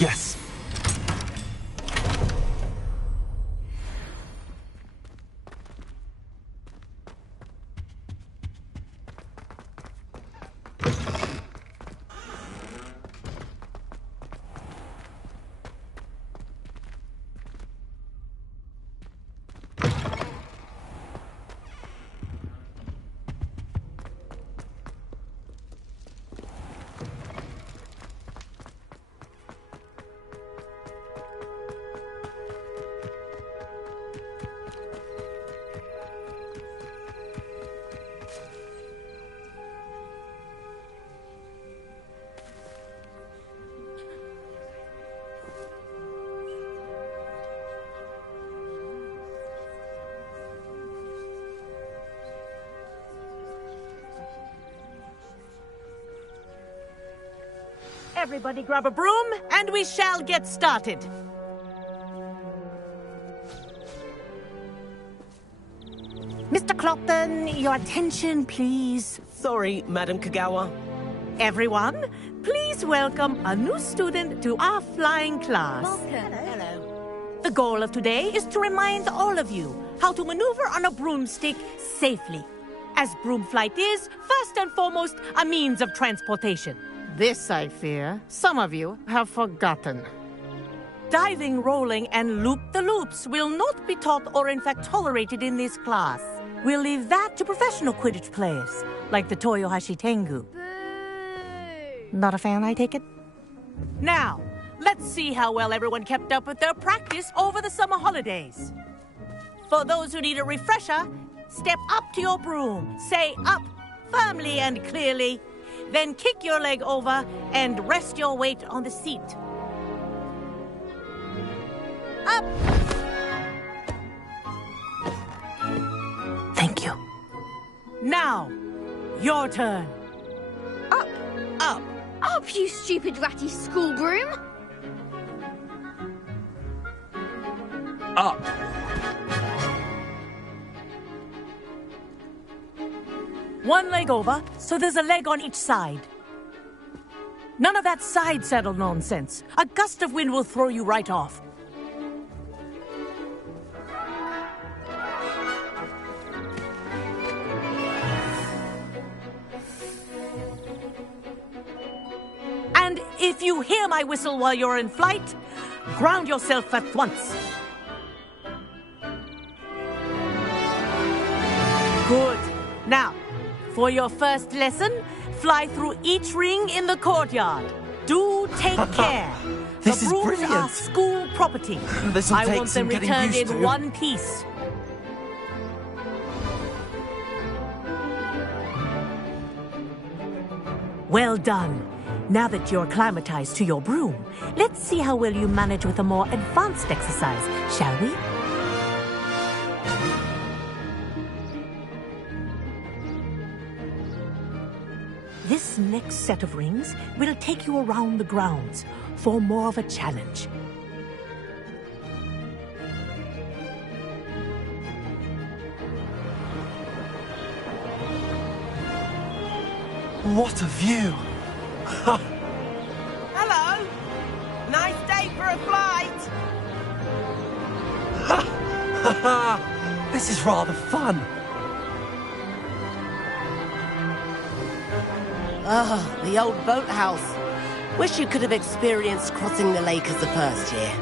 Yes. Everybody grab a broom, and we shall get started. Mr. Clopton, your attention, please. Sorry, Madam Kagawa. Everyone, please welcome a new student to our flying class. Hello. The goal of today is to remind all of you how to maneuver on a broomstick safely, as broom flight is, first and foremost, a means of transportation. This, I fear, some of you have forgotten. Diving, rolling, and loop-the-loops will not be taught or in fact tolerated in this class. We'll leave that to professional Quidditch players, like the Toyohashi Tengu. Not a fan, I take it? Now, let's see how well everyone kept up with their practice over the summer holidays. For those who need a refresher, step up to your broom. Say up firmly and clearly. Then kick your leg over and rest your weight on the seat. Up! Thank you. Now, your turn. Up! Up! Up, you stupid ratty school broom! Up. One leg over, so there's a leg on each side. None of that side saddle nonsense. A gust of wind will throw you right off. And if you hear my whistle while you're in flight, ground yourself at once. Good. Now, for your first lesson, fly through each ring in the courtyard. Do take care. This the is brooms brilliant. are school property. This'll I take want some them getting returned used in to. one piece. Well done. Now that you're acclimatized to your broom, let's see how well you manage with a more advanced exercise, shall we? This next set of rings will take you around the grounds for more of a challenge. What a view! Hello! Nice day for a flight! This is rather fun. Ah, the old boathouse. Wish you could have experienced crossing the lake as a first year.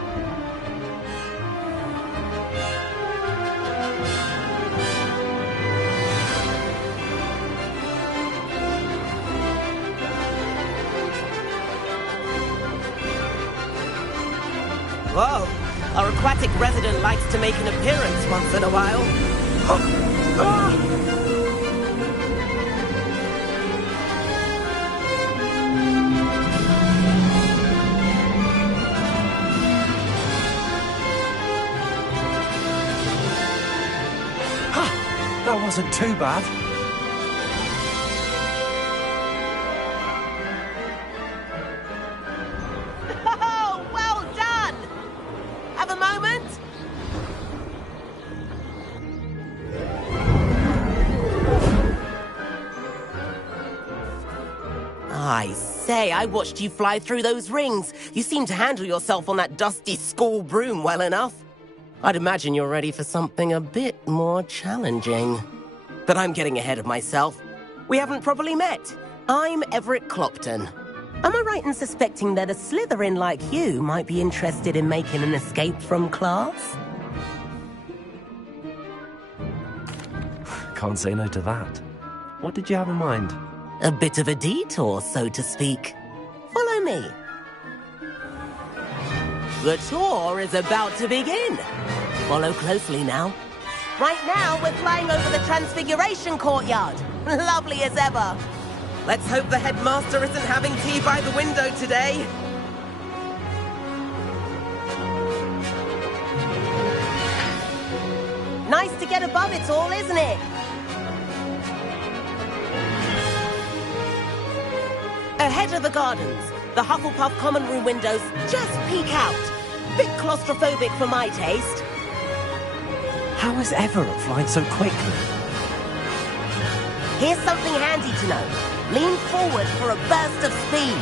Whoa, our aquatic resident likes to make an appearance once in a while. That wasn't too bad. Oh, well done! Have a moment? I say, I watched you fly through those rings. You seem to handle yourself on that dusty school broom well enough. I'd imagine you're ready for something a bit more challenging. But I'm getting ahead of myself. We haven't properly met. I'm Everett Clopton. Am I right in suspecting that a Slytherin like you might be interested in making an escape from class? Can't say no to that. What did you have in mind? A bit of a detour, so to speak. Follow me. The tour is about to begin. Follow closely now. Right now, we're flying over the Transfiguration Courtyard. Lovely as ever. Let's hope the headmaster isn't having tea by the window today. Nice to get above it all, isn't it? Ahead of the gardens, the Hufflepuff common room windows just peek out. Bit claustrophobic for my taste. How is Everett flying so quickly? Here's something handy to know. Lean forward for a burst of speed.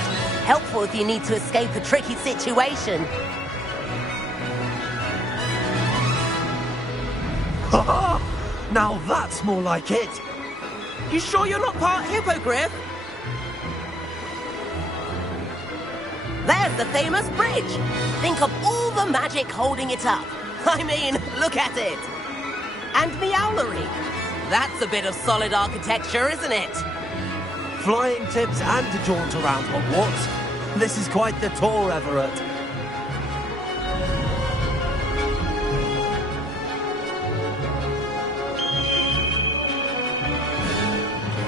Helpful if you need to escape a tricky situation. Now that's more like it. You sure you're not part hippogriff? There's the famous bridge. Think of all the magic holding it up. I mean, look at it. And Meowlery. That's a bit of solid architecture, isn't it? Flying tips and a jaunt around Hogwarts. This is quite the tour, Everett.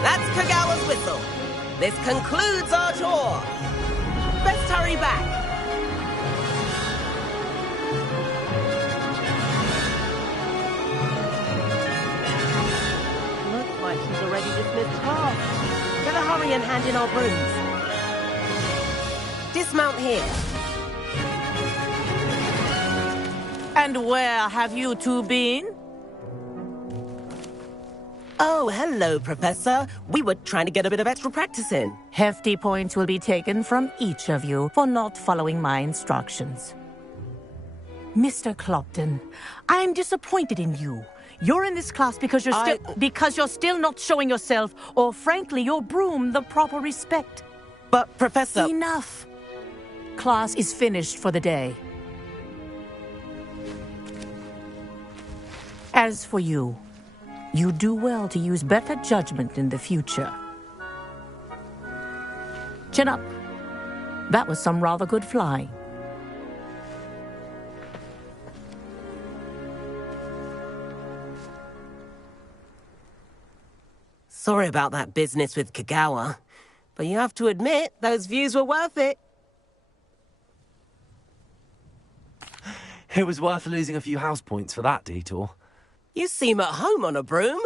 That's Kagawa's whistle. This concludes our tour. Best hurry back. Looks like she's already dismissed class. Better hurry and hand in our brooms. Dismount here. And where have you two been? Oh, hello, Professor. We were trying to get a bit of extra practice in. Hefty points will be taken from each of you for not following my instructions. Mr. Clopton, I'm disappointed in you. You're in this class because you're still not showing yourself, or frankly, your broom, the proper respect. But, Professor... Enough. Class is finished for the day. As for you, you do well to use better judgment in the future. Chin up. That was some rather good flying. Sorry about that business with Kagawa, but you have to admit, those views were worth it. It was worth losing a few house points for that detour. You seem at home on a broom.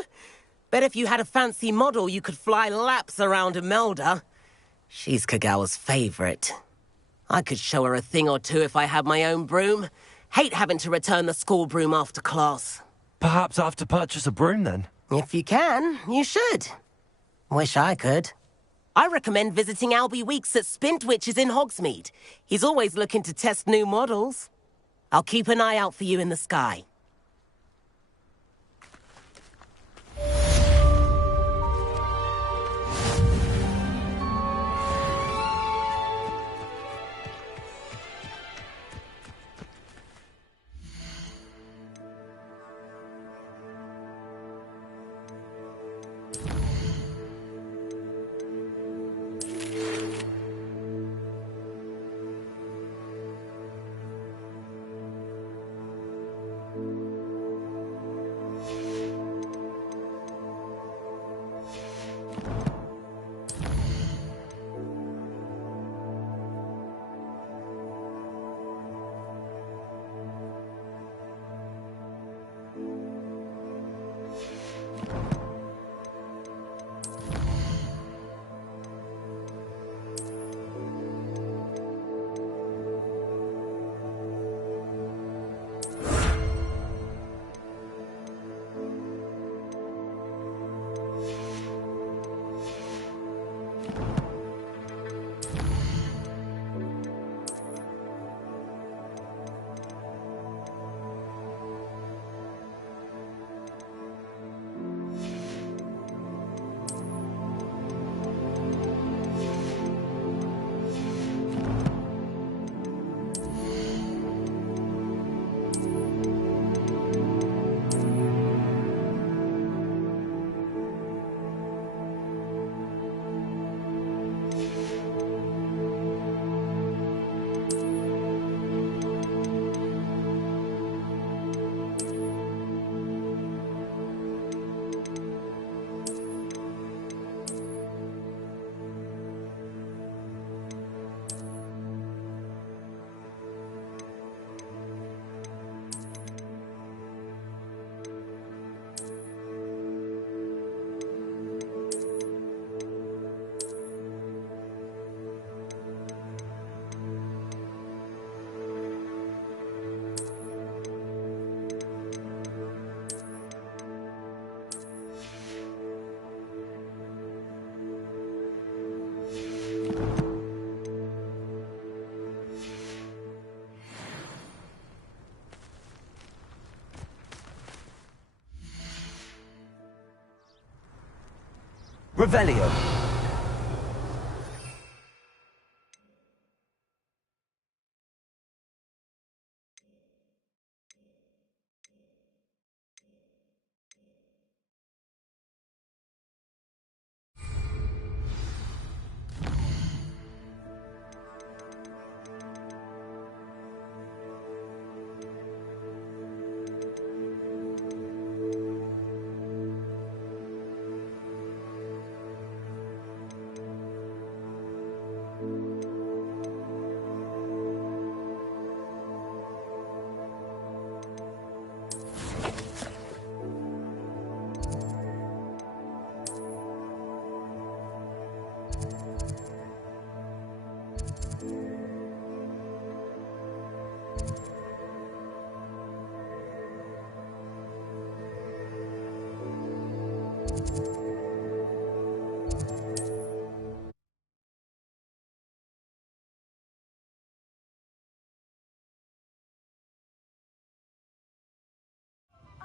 Bet if you had a fancy model, you could fly laps around Imelda. She's Kagawa's favorite. I could show her a thing or two if I had my own broom. Hate having to return the school broom after class. Perhaps I have to purchase a broom then? If you can, you should. Wish I could. I recommend visiting Albie Weeks at Spintwitches in Hogsmeade. He's always looking to test new models. I'll keep an eye out for you in the sky. Revelio.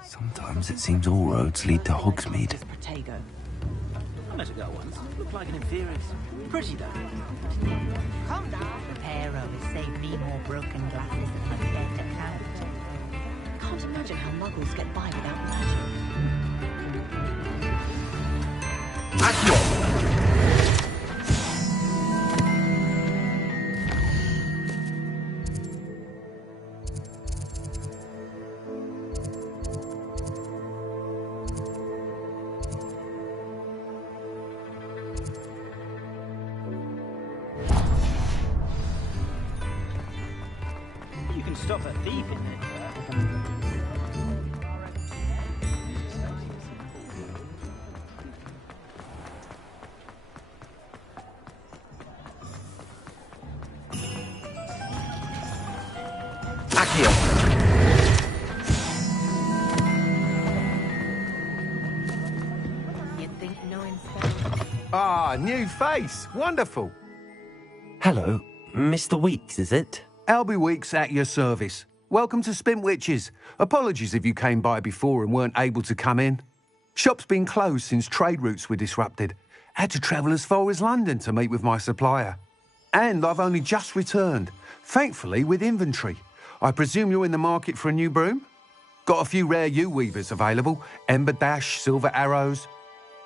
Sometimes it seems all roads lead to Hogsmeade. Protego. I met a girl once. Looked like an inferior. Pretty though. Calm down. The pair of us saved me more broken glasses than I care to count. Can't imagine how muggles get by without magic. You can stop a thief in there. You'd think no inspector. Ah, new face. Wonderful. Hello, Mr. Weeks, is it? Albie Weeks at your service. Welcome to Spintwitches. Apologies if you came by before and weren't able to come in. Shop's been closed since trade routes were disrupted. Had to travel as far as London to meet with my supplier. And I've only just returned, thankfully with inventory. I presume you're in the market for a new broom? Got a few rare yew-weavers available. Ember Dash, Silver Arrows.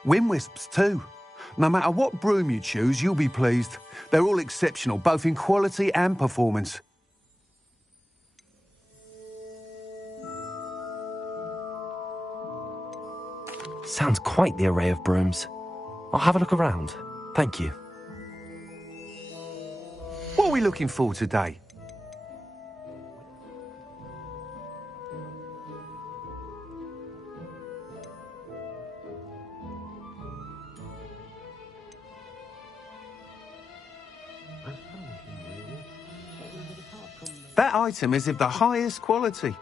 Wind-wisps too. No matter what broom you choose, you'll be pleased. They're all exceptional, both in quality and performance. Sounds quite the array of brooms. I'll have a look around. Thank you. What are we looking for today? That item is of the highest quality.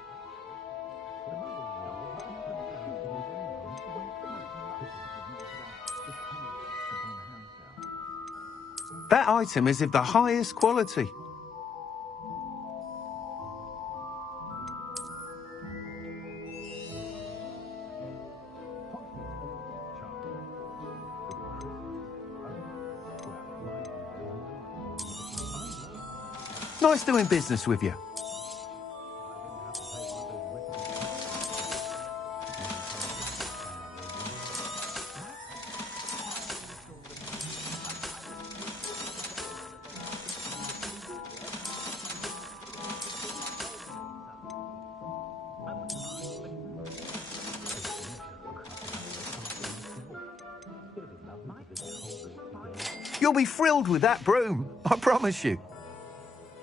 That item is of the highest quality. Nice doing business with you. You'll be thrilled with that broom, I promise you.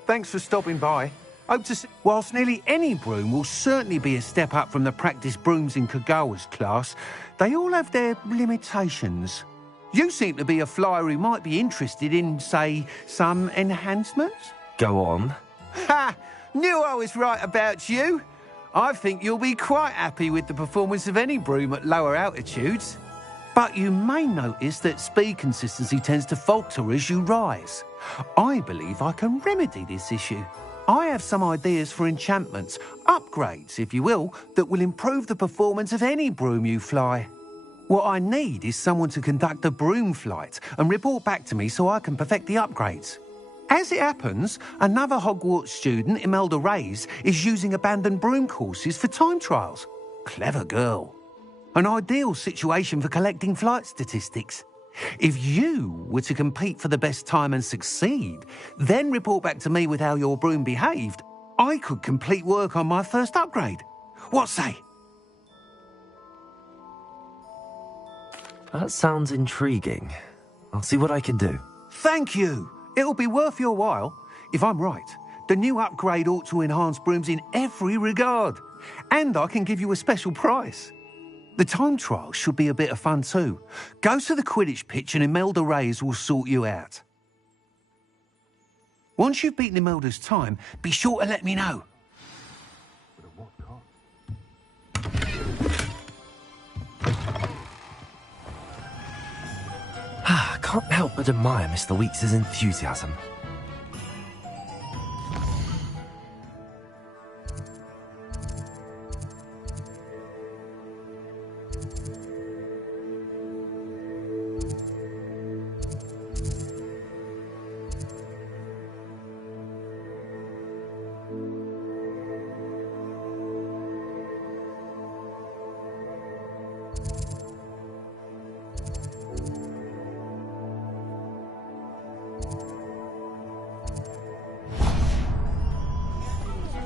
Thanks for stopping by. Hope to see. Whilst nearly any broom will certainly be a step up from the practice brooms in Kagawa's class, they all have their limitations. You seem to be a flyer who might be interested in, say, some enhancements? Go on. Ha! Knew I was right about you. I think you'll be quite happy with the performance of any broom at lower altitudes. But you may notice that speed consistency tends to falter as you rise. I believe I can remedy this issue. I have some ideas for enchantments, upgrades, if you will, that will improve the performance of any broom you fly. What I need is someone to conduct a broom flight and report back to me so I can perfect the upgrades. As it happens, another Hogwarts student, Imelda Reyes, is using abandoned broom courses for time trials. Clever girl. An ideal situation for collecting flight statistics. If you were to compete for the best time and succeed, then report back to me with how your broom behaved, I could complete work on my first upgrade. What say? That sounds intriguing. I'll see what I can do. Thank you. It'll be worth your while. If I'm right, the new upgrade ought to enhance brooms in every regard. And I can give you a special price. The time trial should be a bit of fun too. Go to the Quidditch pitch and Imelda Reyes will sort you out. Once you've beaten Imelda's time, be sure to let me know. can't help but admire Mr. Weeks' enthusiasm.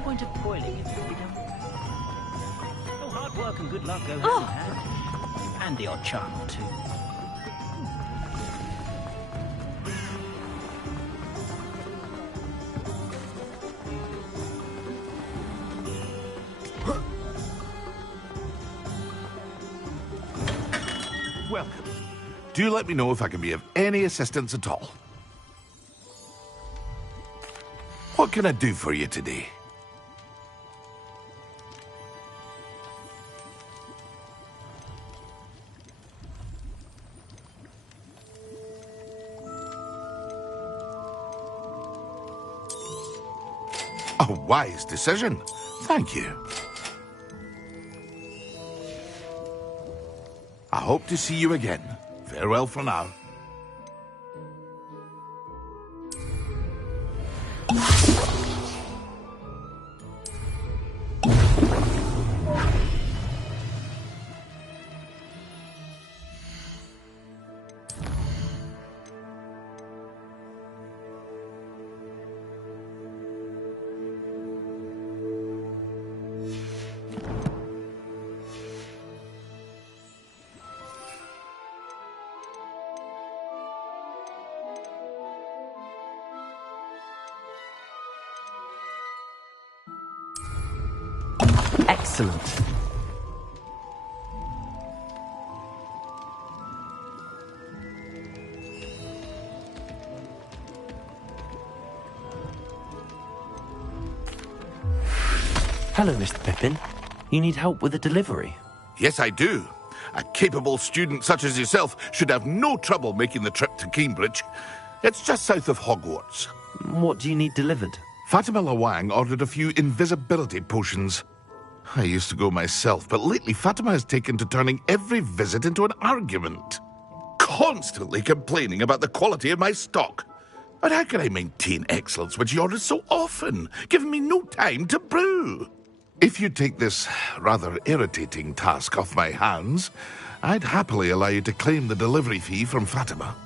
Point of toiling if you'll be done. Oh, hard work and good luck go hand in hand. And the odd charm or two. Welcome. Do let me know if I can be of any assistance at all. What can I do for you today? A wise decision. Thank you. I hope to see you again. Farewell for now. Excellent. Hello, Mr. Pippin. You need help with a delivery? Yes, I do. A capable student such as yourself should have no trouble making the trip to Cambridge. It's just south of Hogwarts. What do you need delivered? Fatima Lawang ordered a few invisibility potions. I used to go myself, but lately Fatima has taken to turning every visit into an argument. Constantly complaining about the quality of my stock. But how can I maintain excellence when she orders so often, giving me no time to brew? If you take this rather irritating task off my hands, I'd happily allow you to claim the delivery fee from Fatima.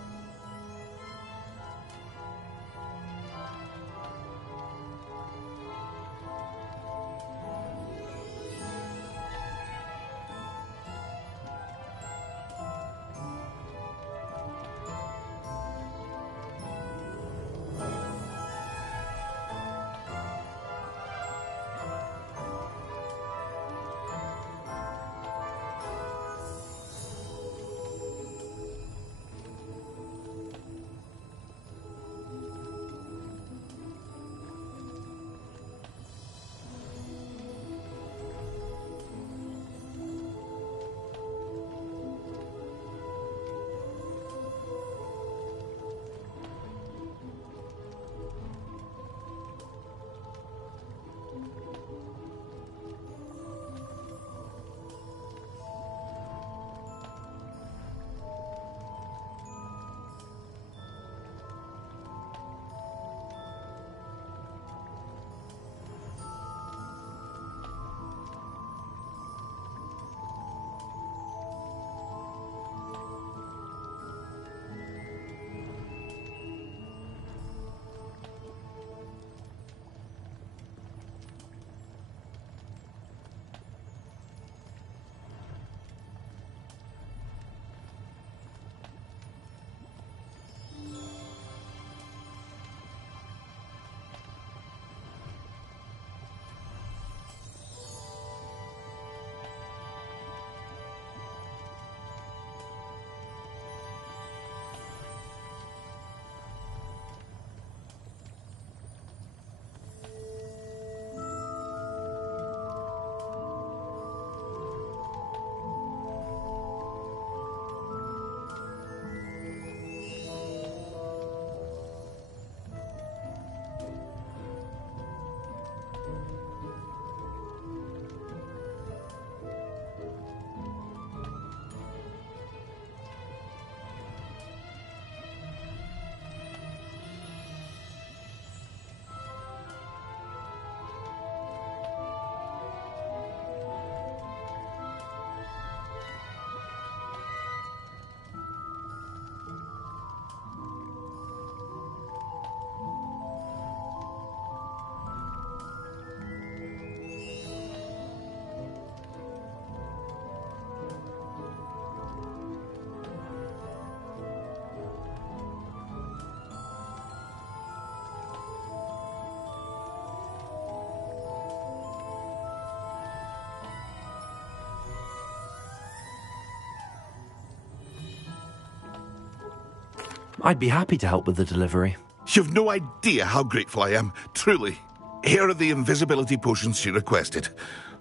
I'd be happy to help with the delivery. You've no idea how grateful I am, truly. Here are the invisibility potions she requested.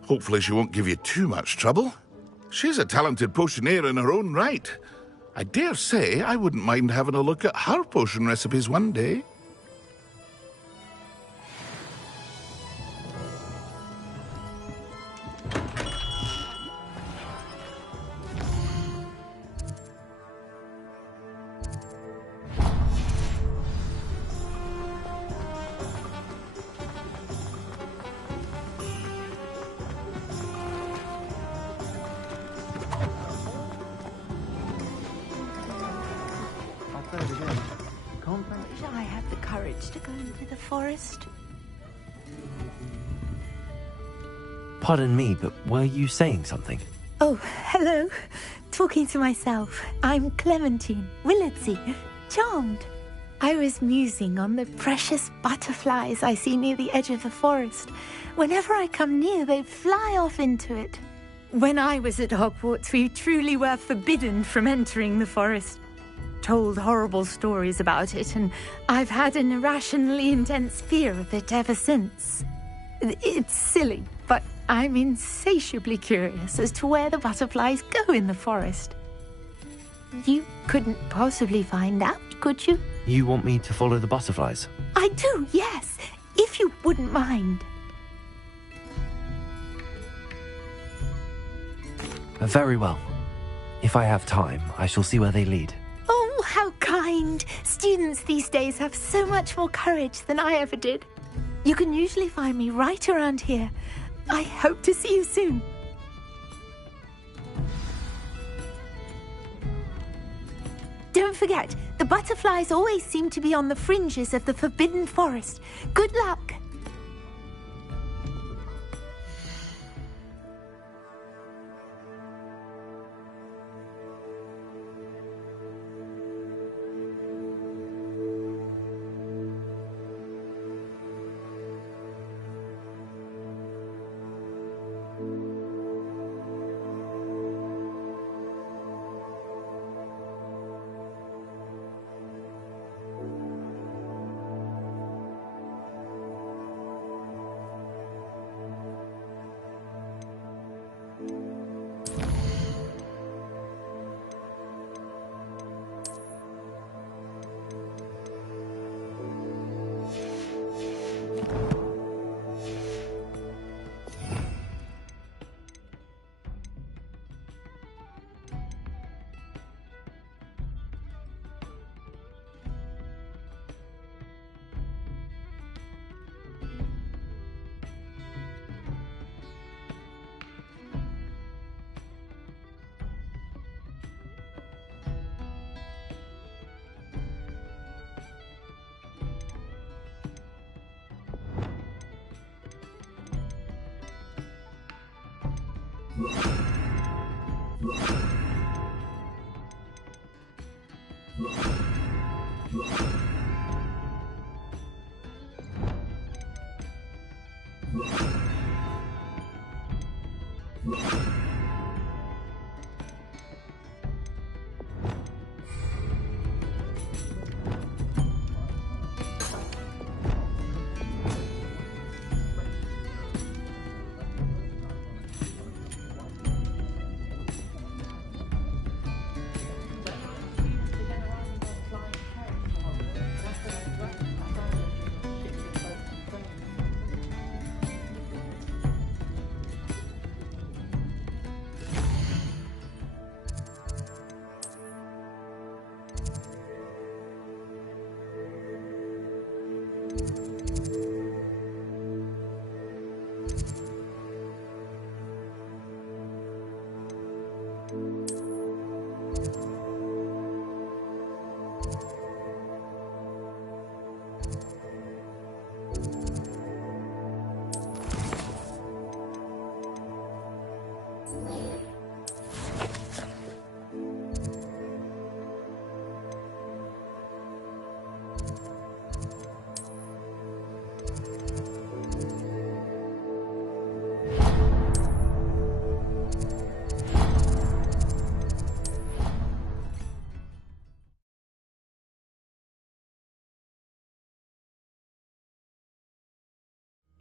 Hopefully she won't give you too much trouble. She's a talented potioneer in her own right. I dare say I wouldn't mind having a look at her potion recipes one day. Wish I had the courage to go into the forest. Pardon me, but were you saying something? Oh, hello. Talking to myself. I'm Clementine, Willardsey, charmed. I was musing on the precious butterflies I see near the edge of the forest. Whenever I come near, they fly off into it. When I was at Hogwarts, we truly were forbidden from entering the forest. Told horrible stories about it, and I've had an irrationally intense fear of it ever since. It's silly, but I'm insatiably curious as to where the butterflies go in the forest. You couldn't possibly find out, could you? You want me to follow the butterflies? I do, yes, if you wouldn't mind. Very well. If I have time, I shall see where they lead. Oh, how kind! Students these days have so much more courage than I ever did. You can usually find me right around here. I hope to see you soon. Don't forget, the butterflies always seem to be on the fringes of the Forbidden Forest. Good luck!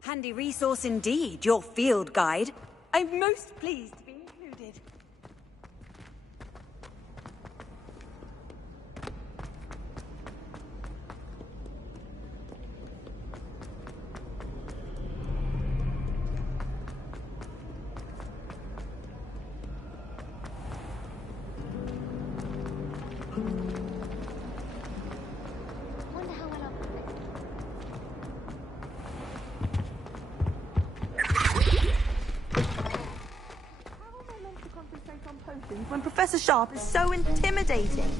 Handy resource indeed, your field guide. I'm most pleased to be included. When Professor Sharp is so intimidating.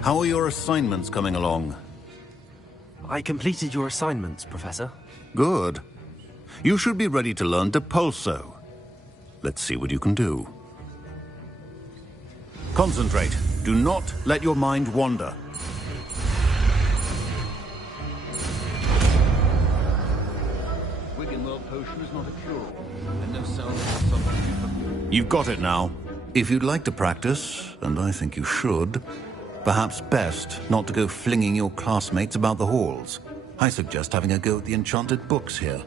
How are your assignments coming along? I completed your assignments, Professor. Good. You should be ready to learn Depulso. Let's see what you can do. Concentrate. Do not let your mind wander. Wiggenweld potion is not a cure-all, and no cell substitute for... You've got it now. If you'd like to practice, and I think you should, perhaps best not to go flinging your classmates about the halls. I suggest having a go at the enchanted books here.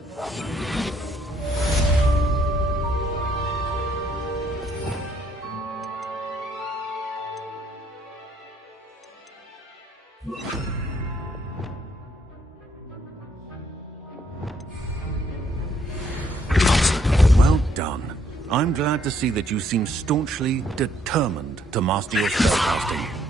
Well done. I'm glad to see that you seem staunchly determined to master your spellcasting.